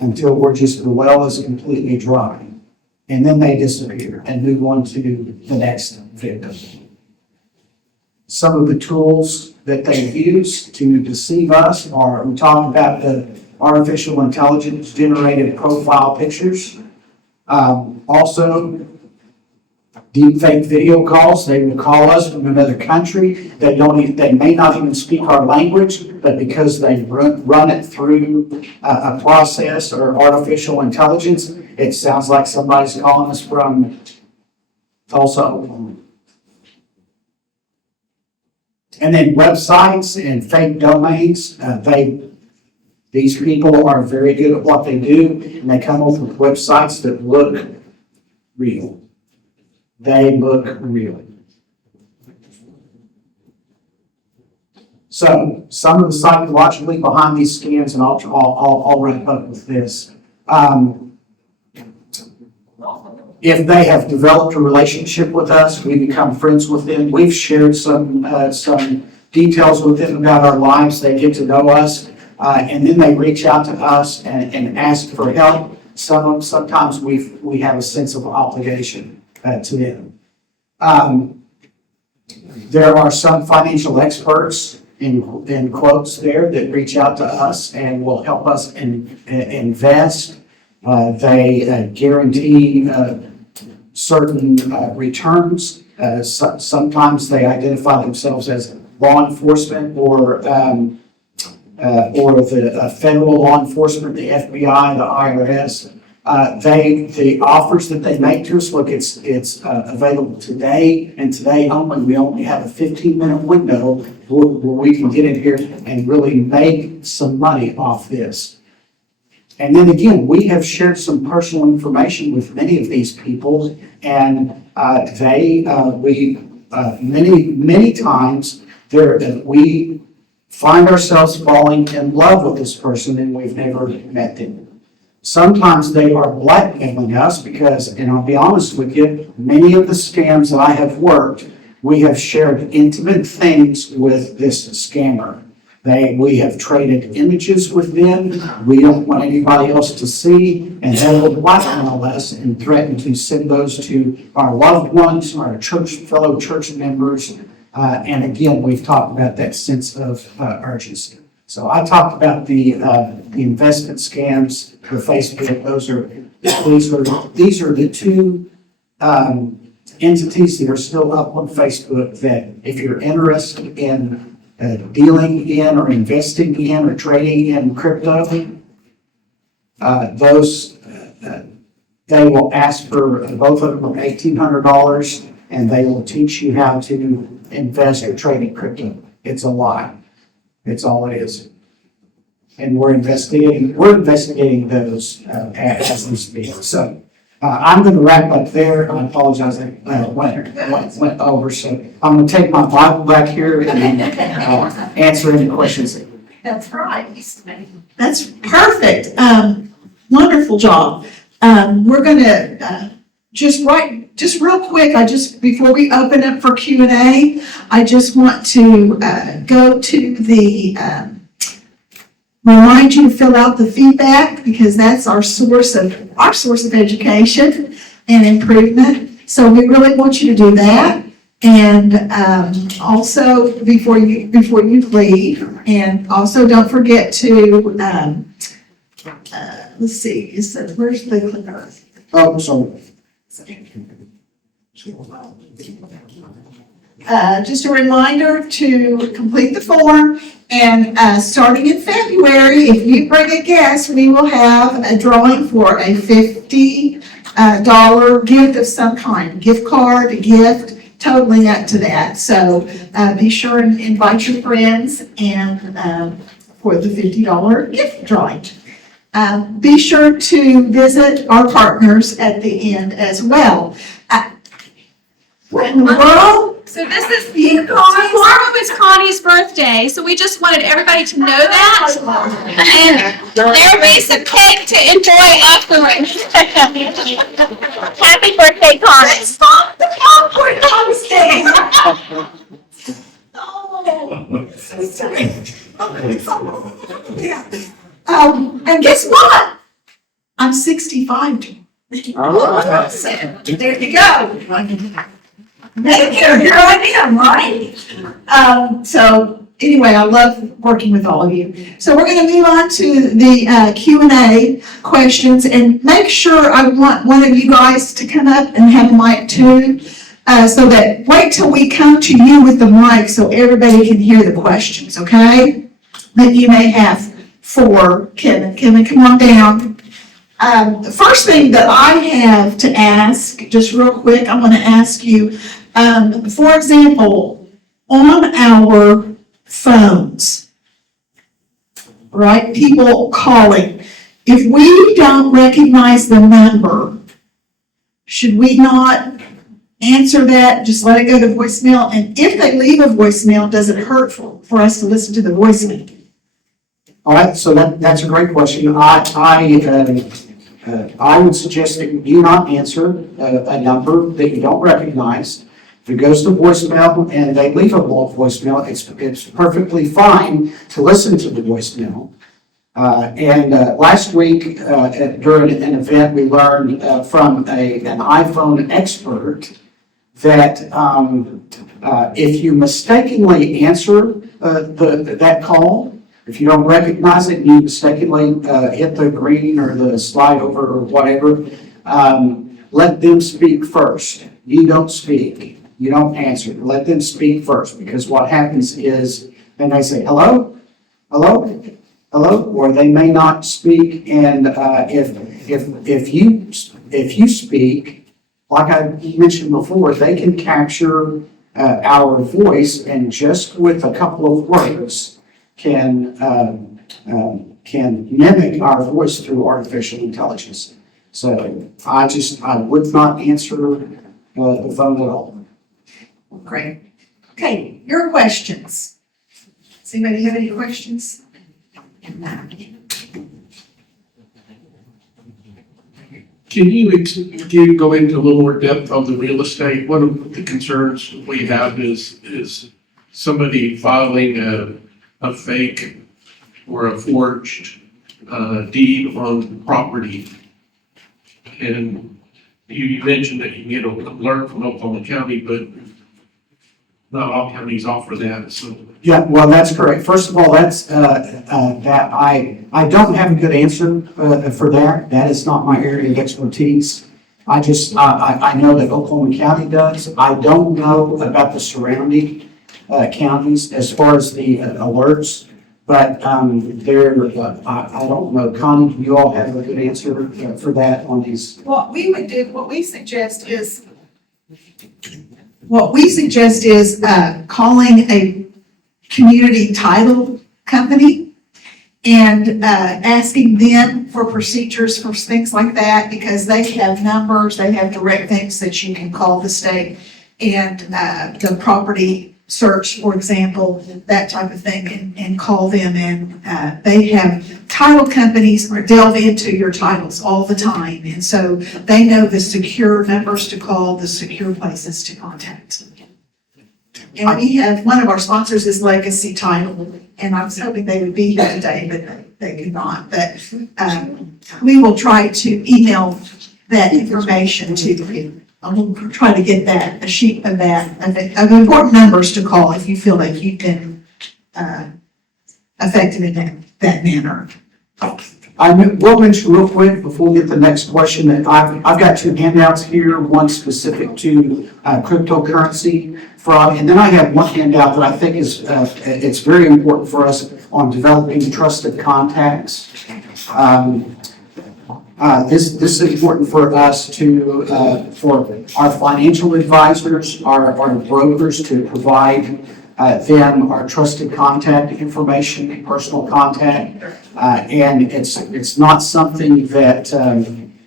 we're just, the well is completely dry. And then they disappear and move on to the next victim. Some of the tools that they use to deceive us are, we talked about the artificial intelligence generated profile pictures. Also, deepfake video calls. They will call us from another country. They may not even speak our language, but because they run it through a process or artificial intelligence, it sounds like somebody's calling us from Tulsa, Oklahoma. And then websites and fake domains, these people are very good at what they do, and they come up with websites that look real. They look real. So, some of the psychologically behind these scams, and I'll wrap up with this. If they have developed a relationship with us, we become friends with them. We've shared some details with them about our lives. They get to know us, and then they reach out to us and ask for help. Sometimes we have a sense of obligation to them. There are some financial experts in quotes there that reach out to us and will help us invest. They guarantee certain returns. Sometimes they identify themselves as law enforcement or the federal law enforcement, the FBI, the IRS. The offers that they make to us, look, it's available today and today only. We only have a 15-minute window where we can get in here and really make some money off this. And then again, we have shared some personal information with many of these people, and many times we find ourselves falling in love with this person and we've never met them. Sometimes they are blackmailing us because, and I'll be honest with you, many of the scams that I have worked, we have shared intimate things with this scammer. We have traded images with them. We don't want anybody else to see, and they will blackmail us and threaten to send those to our loved ones, our fellow church members. And again, we've talked about that sense of urgency. So I talked about the investment scams, the Facebook. These are the two entities that are still up on Facebook that if you're interested in dealing in or investing in or trading in crypto, they will ask for both of them $1,800, and they will teach you how to invest or trade in crypto. It's a lie. It's all it is. And we're investigating those as we speak. So I'm going to wrap up there. I apologize, I went over. So I'm going to take my Bible back here and answer any questions. That's right. That's perfect. Wonderful job. We're gonna just real quick, before we open up for Q&A, I just want to go to the remind you to fill out the feedback, because that's our source of education and improvement. So we really want you to do that. And also before you leave, and also don't forget to let's see, where's the clicker? Oh, sorry. Just a reminder to complete the form, and starting in February, if you bring a guest, we will have a drawing for a $50 gift of some kind, gift card, a gift, totaling up to that. So be sure and invite your friends and for the $50 gift drawing. Be sure to visit our partners at the end as well. What in the world? So this is, tomorrow is Connie's birthday, so we just wanted everybody to know that. And there'll be some cake to enjoy afterwards. Happy birthday, Connie. Stop the popcorn downstairs. And guess what? I'm 65. There you go. Medicare, here I am, right? So anyway, I love working with all of you. So we're going to move on to the Q&A questions, and make sure, I want one of you guys to come up and have a mic too, so that wait till we come to you with the mic so everybody can hear the questions, okay? That you may have for Kevin. Kevin, come on down. The first thing that I have to ask, just real quick, I want to ask you, for example, on our phones, right, people calling, if we don't recognize the number, should we not answer that, just let it go to voicemail? And if they leave a voicemail, does it hurt for us to listen to the voicemail? All right, so that's a great question. I would suggest that you do not answer a number that you don't recognize. If it goes to voicemail and they leave a voicemail, it's perfectly fine to listen to the voicemail. Last week during an event, we learned from an iPhone expert that if you mistakenly answer that call, if you don't recognize it, you mistakenly hit the green or the slide over or whatever, let them speak first. You don't speak. You don't answer. Let them speak first, because what happens is then they say, hello, hello, hello, or they may not speak. And if you speak, like I mentioned before, they can capture our voice and just with a couple of words can mimic our voice through artificial intelligence. So I would not answer the phone at all. Great. Okay, your questions. Does anybody have any questions? Can you go into a little more depth on the real estate? One of the concerns we have is somebody filing a fake or a forged deed on property. And you mentioned that you get an alert from Oklahoma County, but not all counties offer that, so. Yeah, well, that's correct. First of all, that's, that I don't have a good answer, for that. That is not my area of expertise. I know that Oklahoma County does. I don't know about the surrounding, counties as far as the alerts. But, I don't know. Connie, do you all have a good answer for that on these? What we suggest is calling a community title company and asking them for procedures for things like that, because they have numbers, they have direct things that you can call the state and the property search, for example, that type of thing, and call them. And they have title companies delve into your titles all the time. And so they know the secure numbers to call, the secure places to contact. And we have, one of our sponsors is Legacy Title, and I was hoping they would be here today, but they could not. But we will try to email that information to you. I'll try to get that, a sheet of that, of important numbers to call if you feel like you've been affected in that manner. I will mention real quick before we get to the next question that I've got two handouts here, one specific to cryptocurrency fraud, and then I have one handout that I think is it's very important for us on developing trusted contacts. This is important for us to for our financial advisors, our brokers to provide them our trusted contact information, personal contact, and it's not something that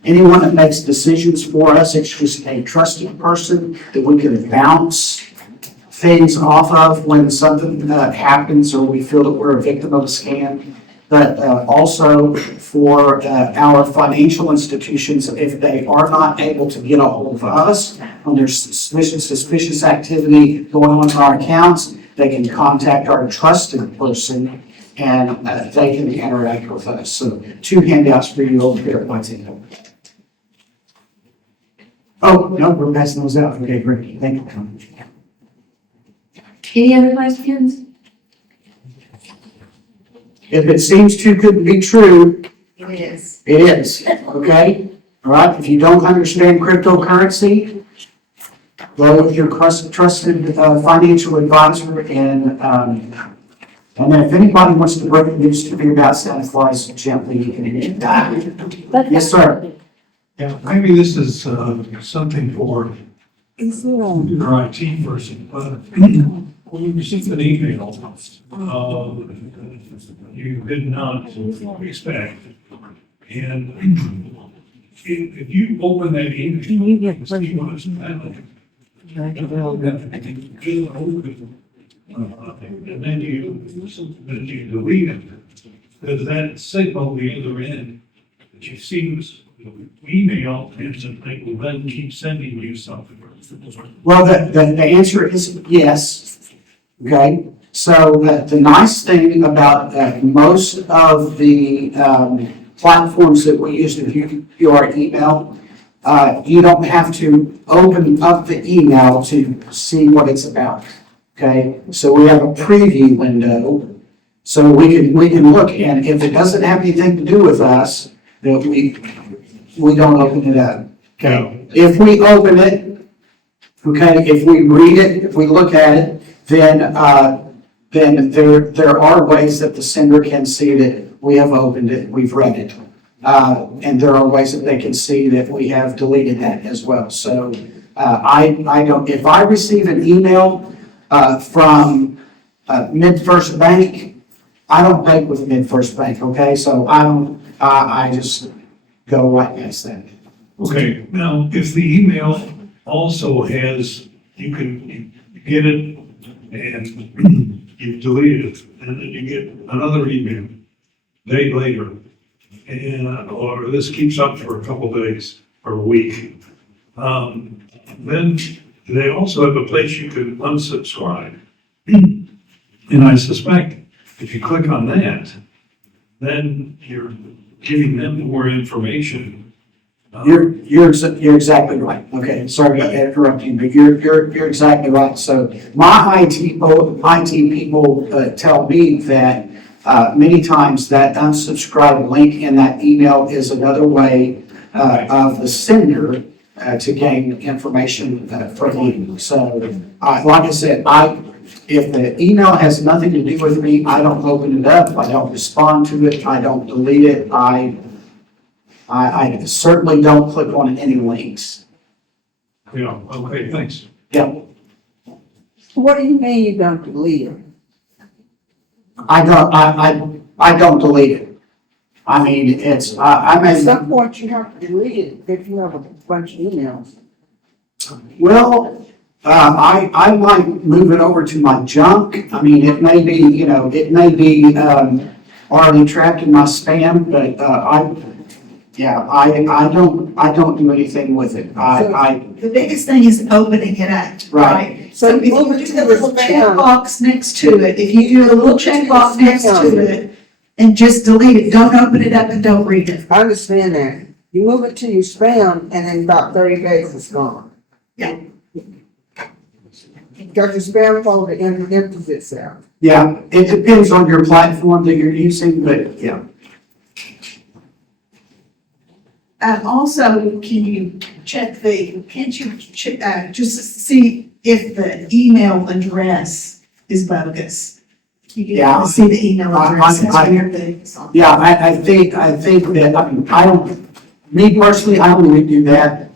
anyone that makes decisions for us. It's just a trusted person that we can bounce things off of when something happens or we feel that we're a victim of a scam. But also for our financial institutions, if they are not able to get a hold of us when there's suspicious activity going on in our accounts, they can contact our trusted person and they can interact with us. So two handouts for you over here at my table. Oh, no, we're passing those out. Okay, great. Thank you. Any other questions? If it seems too good to be true, It is. it is, okay? All right, if you don't understand cryptocurrency, go with your trusted financial advisor and then if anybody wants to break the news to me about Santa Claus, gently, you can hit that. Yes, sir. Yeah, maybe this is something for your IT person, but when you receive an email, you did not expect, and if you open that email, see what it's about, and then you delete it, does that signal the other end that you see this email and something will then keep sending you something? Well, the answer is yes, okay? So the nice thing about most of the platforms that we use to view our email, you don't have to open up the email to see what it's about, okay? So we have a preview window, so we can look, and if it doesn't have anything to do with us, that we don't open it up, okay? If we open it, okay, if we read it, if we look at it, then there are ways that the sender can see that we have opened it, we've read it. And there are ways that they can see that we have deleted that as well. So I don't, if I receive an email from MidFirst Bank, I don't bank with MidFirst Bank, okay? So I just go right past that. Okay, now, if the email also has, you can get it and you delete it, and then you get another email day later, and, or this keeps up for a couple days or a week. Then they also have a place you can unsubscribe. And I suspect if you click on that, then you're giving them more information. You're exactly right. Okay, sorry about interrupting, but you're exactly right. So my IT people tell me that many times that unsubscribe link in that email is another way of the sender to gain information from you. So, like I said, if the email has nothing to do with me, I don't open it up. I don't respond to it. I don't delete it. I certainly don't click on any links. Yeah, okay, thanks. Yeah, What do you mean you don't delete it? I don't delete it. I mean, it's, I At may, some point, you have to delete it if you have a bunch of emails. well, I might move it over to my junk. I mean, it may be, it may be, already trapped in my spam, but, I don't do anything with it. The biggest thing is opening it up, right? So if you do the little check box next to it, if you do a little check box next to it and just delete it, don't open it up and don't read it. I understand that. You move it to your spam and in about 30 days it's gone. Yeah. Because your spam folder empties itself. Yeah, it depends on your platform that you're using, but yeah. Also, can you check can't you just see if the email address is bogus? You Yeah. can see the email address, that's weird things. Yeah, I think that, I mean, me personally, I don't really do that,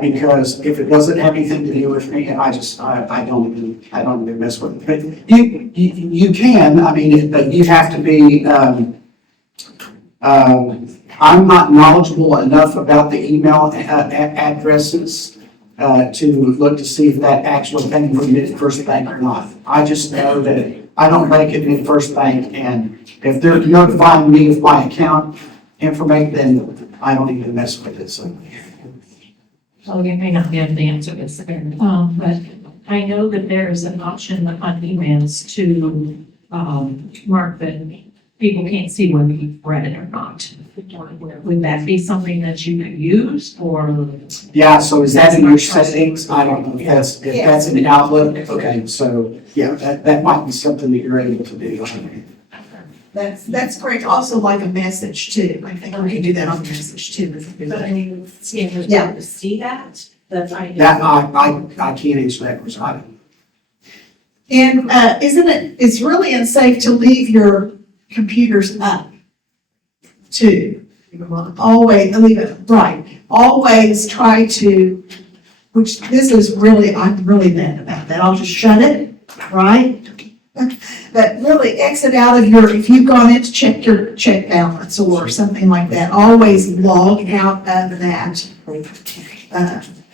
because if it doesn't have anything to do with me, I don't even mess with it. But you can, I mean, but you have to be, I'm not knowledgeable enough about the email addresses to look to see if that actually came from MidFirst Bank or not. I just know that I don't bank at MidFirst Bank, and if they're notifying me of my account information, then I don't even mess with it. So. Well, you may not be able to answer this, but I know that there is an option on emails to mark that people can't see whether you've read it or not. Would that be something that you could use, or? Yeah, so is that in your settings? I don't know if that's in Outlook. Okay, so yeah, that might be something that you're able to do. That's great. Also like a message too. I think we can do that on the message too. But I mean, scanners Yeah. don't see that, that's I. That, I can't answer that question. I don't. And it's really unsafe to leave your computers up too. Always, leave it, right. Always try to, which this is really, I'm really bad about that. I'll just shut it, right? But really exit out of if you've gone in to check your check balance or something like that, always log out of that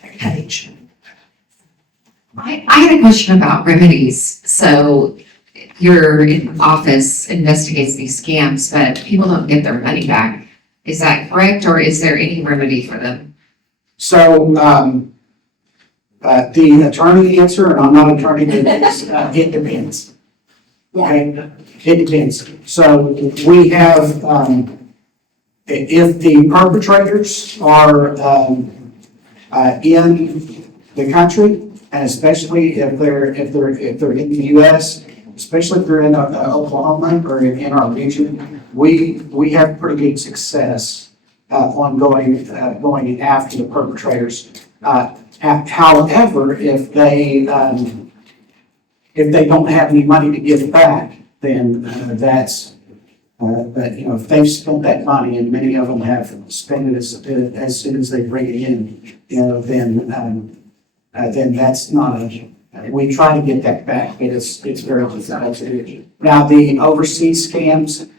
page. I had a question about remedies. So your office investigates these scams, but people don't get their money back. Is that correct, or is there any remedy for them? So, the attorney answer, and I'm not an attorney, but it depends. Okay, it depends. So we have, if the perpetrators are in the country, and especially if they're in the U.S., especially if they're in Oklahoma or in our region, we have pretty good success on going after the perpetrators. However, if they don't have any money to give back, then that's But, you know, if they've spent that money, and many of them have spent it as soon as they bring it in, you know, then that's not we try to get that back, but it's very difficult to do. Now, the overseas scams,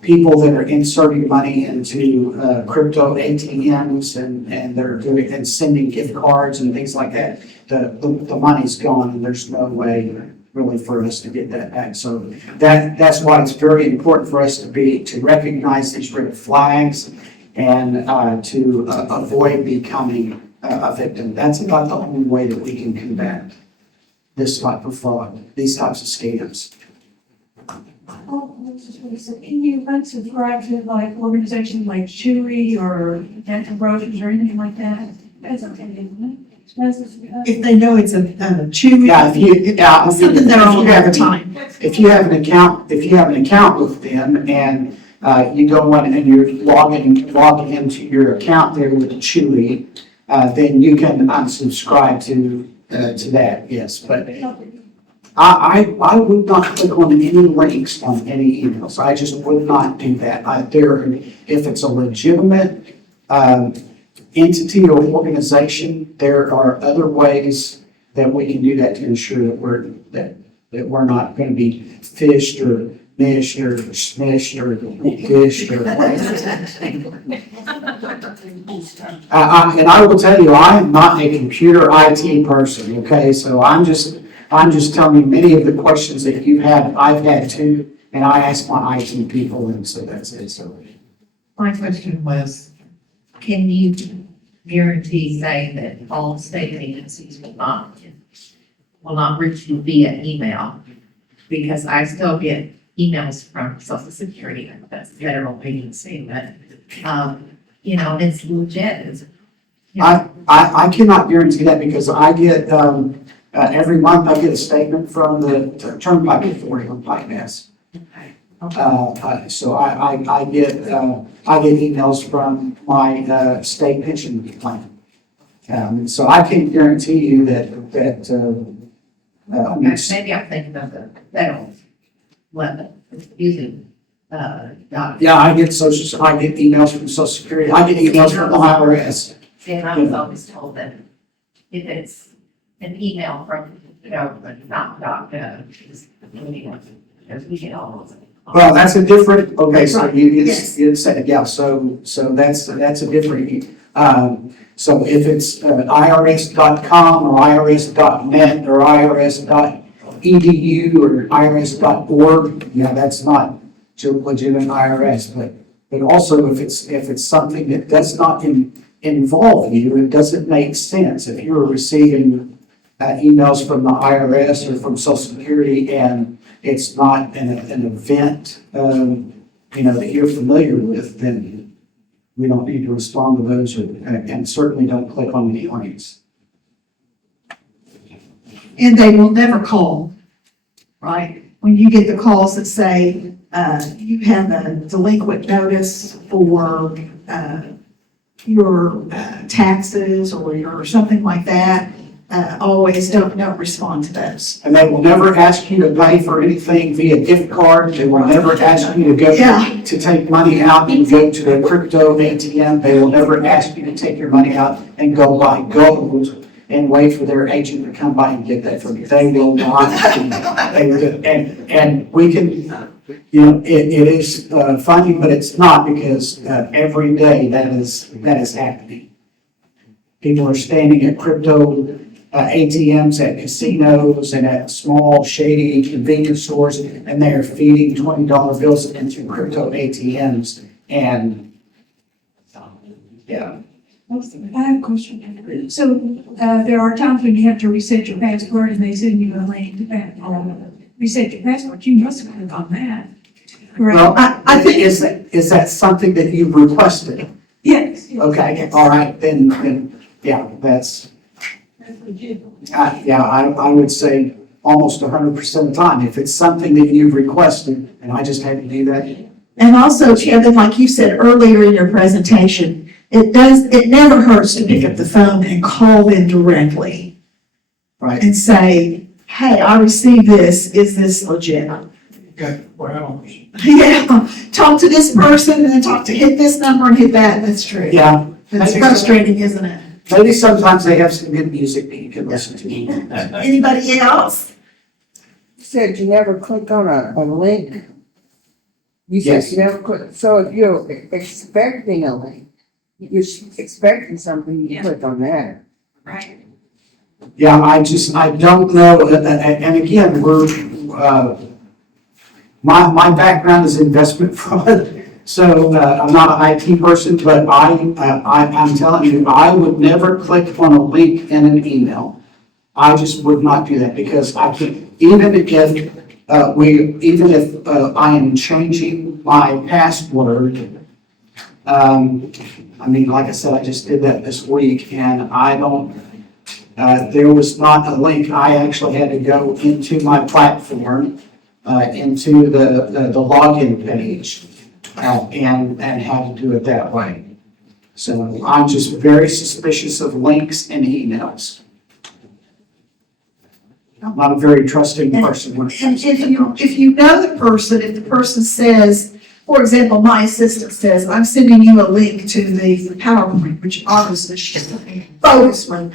people that are inserting money into crypto ATMs and they're doing and sending gift cards and things like that, the money's gone and there's no way really for us to get that back. So that's why it's very important for us to recognize these red flags and to avoid becoming a victim. That's about the only way that we can combat this type of fraud, these types of scams. Can you unsubscribe to like organizations like Chewy or Dental Brothers or anything like that? That's okay, isn't it? If they know it's a chewy. Yeah, Something they're on all the time. If you have an account with them and you go on and you're logging into your account there with Chewy, then you can unsubscribe to that, yes. But I would not click on any links on any emails. I just would not do that. If it's a legitimate entity or organization, there are other ways that we can do that to ensure that we're not going to be fished or mished or smished or fished or and I will tell you, I am not a computer IT person, okay? So I'm just telling you many of the questions that you've had, I've had too, and I ask my IT people, and so that's it. So my question was, can you guarantee, say, that all state agencies will not reach you via email? Because I still get emails from Social Security, that's a federal agency, but, you know, it's legit. It's, you know. I cannot guarantee that because I get, every month I get a statement from the Turnpike Authority on bypass. So I get emails from my state pension plan. So I can't guarantee you that maybe I'm thinking of the federal level, using, yeah, I get emails from Social Security, I get emails from the IRS. See, and I was always told that if it's an email from the government, not just, because we get all of it. Well, that's a different, okay, so you said, yeah, so that's a different, so if it's irs.com or irs.net or irs.edu or irs.org, yeah, that's not legitimate IRS, but also if it's something that does not involve you, it doesn't make sense. If you're receiving emails from the IRS or from Social Security and it's not an event, that you're familiar with, then we don't need to respond to those and certainly don't click on any links. And they will never call, right? When you get the calls that say, you have a delinquent notice for, your taxes or something like that, always don't respond to those. And they will never ask you to pay for anything via gift card. They will never ask you to go to take money out and go to a crypto ATM. They will never ask you to take your money out and go buy gold and wait for their agent to come by and get that from you. They will not. And we can, it is funny, but it's not, because every day that is happening. People are standing at crypto ATMs at casinos and at small shady convenience stores, and they are feeding $20 bills into crypto ATMs. And yeah. I have a question. So, there are times when you have to reset your password and they send you a link to reset your password. You must have clicked on that. Correct? Well, I think is that something that you requested? Yes. Okay, yes. All right, then, yeah, that's legit. I would say almost 100% of the time, if it's something that you've requested, and I just had to do that. And also, Kevin, like you said earlier in your presentation, it never hurts to pick up the phone and call in directly. Right. And say, hey, I received this, is this legit? Wow. Yeah, talk to this person and then hit this number and hit that. That's true. Yeah. It's frustrating, isn't it? Maybe sometimes they have some good music that you can listen to. Anybody else? You said you never click on a link. You said Yes. you never click, so if you're expecting a link, you're expecting something, you click on that. Right. Yeah, I don't know, and again, my background is investment fraud, so, I'm not an IT person, but I'm telling you, I would never click on a link in an email. I just would not do that, because I can, even if I am changing my password, I mean, like I said, I just did that this week, and there was not a link. I actually had to go into my platform, into the login page, and had to do it that way. So I'm just very suspicious of links and emails. I'm not a very trusting person. And if you know the person, if the person says, for example, my assistant says, I'm sending you a link to the PowerPoint, which obviously she's focused one.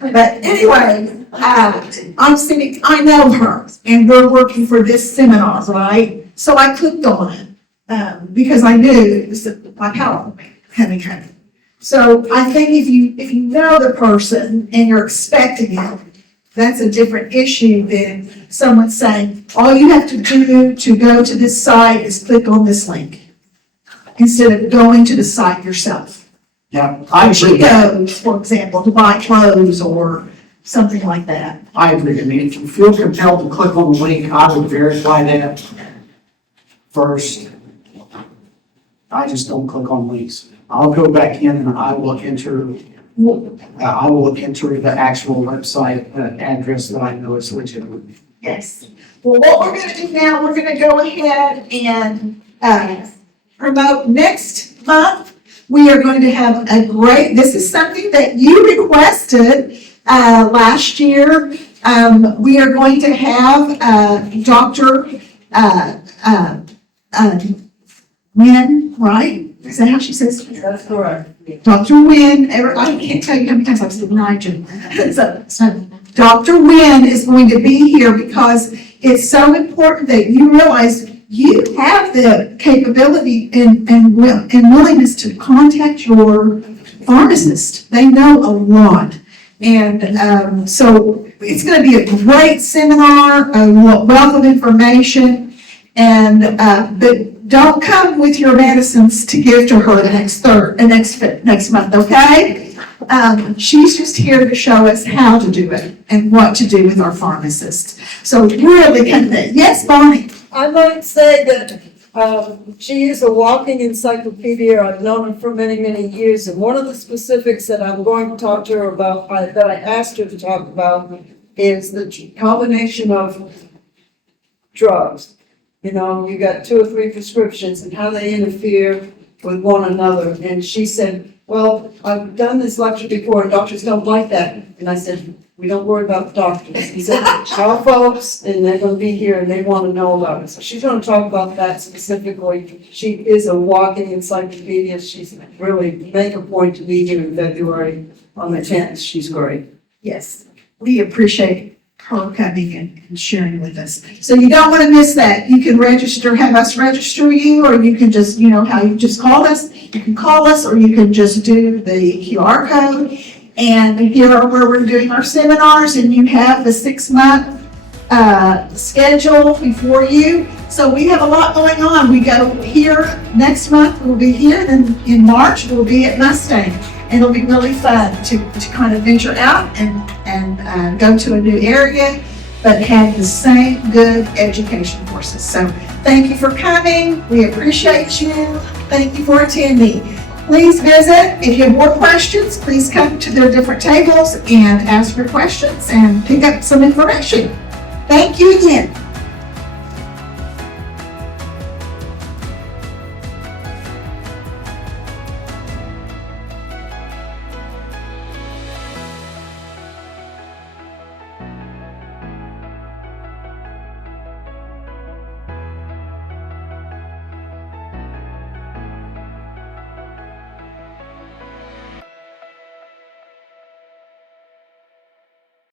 But anyway, I know her, and we're working for this seminar, right? So I clicked on it, because I knew it was my PowerPoint having it. So I think if you know the person and you're expecting it, that's a different issue than someone saying, all you have to do to go to this site is click on this link, instead of going to the site yourself. Yeah, I She agree. goes, for example, to buy clothes or something like that. I agree. I mean, if you feel compelled to click on the link, I would verify that first. I just don't click on links. I'll go back in and I will enter the actual website address that I know is legitimate. Yes. Well, what we're gonna do now, we're gonna go ahead and, promote next month. We are going to have this is something that you requested, last year. We are going to have, Dr. Wynn, right? Is that how she says it? That's correct. Dr. Wynn, I can't tell you how many times I've said Nigel. So Dr. Wynn is going to be here because it's so important that you realize you have the capability and willingness to contact your pharmacist. They know a lot. And so it's going to be a great seminar, a wealth of information. And but don't come with your medicines to give to her next month, okay? She's just here to show us how to do it and what to do with our pharmacists. So really, yes, Bonnie? I might say that she is a walking encyclopedia. I've known her for many, many years. And one of the specifics that I'm going to talk to her about, that I asked her to talk about, is the combination of drugs. You know, you got 2 or 3 prescriptions and how they interfere with one another. And she said, well, I've done this lecture before and doctors don't like that. And I said, we don't worry about the doctors. He said, our folks, and they're gonna be here and they wanna know about it. So she's gonna talk about that specifically. She is a walking encyclopedia. She's really make a point to be here in February on the 10th. She's great. Yes, we appreciate her coming and sharing with us. So you don't want to miss that. You can have us register you, or you can just, how you just call us. You can call us, or you can just do the QR code. And here are where we're doing our seminars, and you have the 6-month schedule before you. So we have a lot going on. We go here next month, we'll be here, then in March, we'll be at Mustang. And it'll be really fun to kind of venture out and go to a new area, but have the same good education courses. So thank you for coming. We appreciate you. Thank you for attending. Please visit. If you have more questions, please come to their different tables and ask your questions and pick up some information. Thank you again.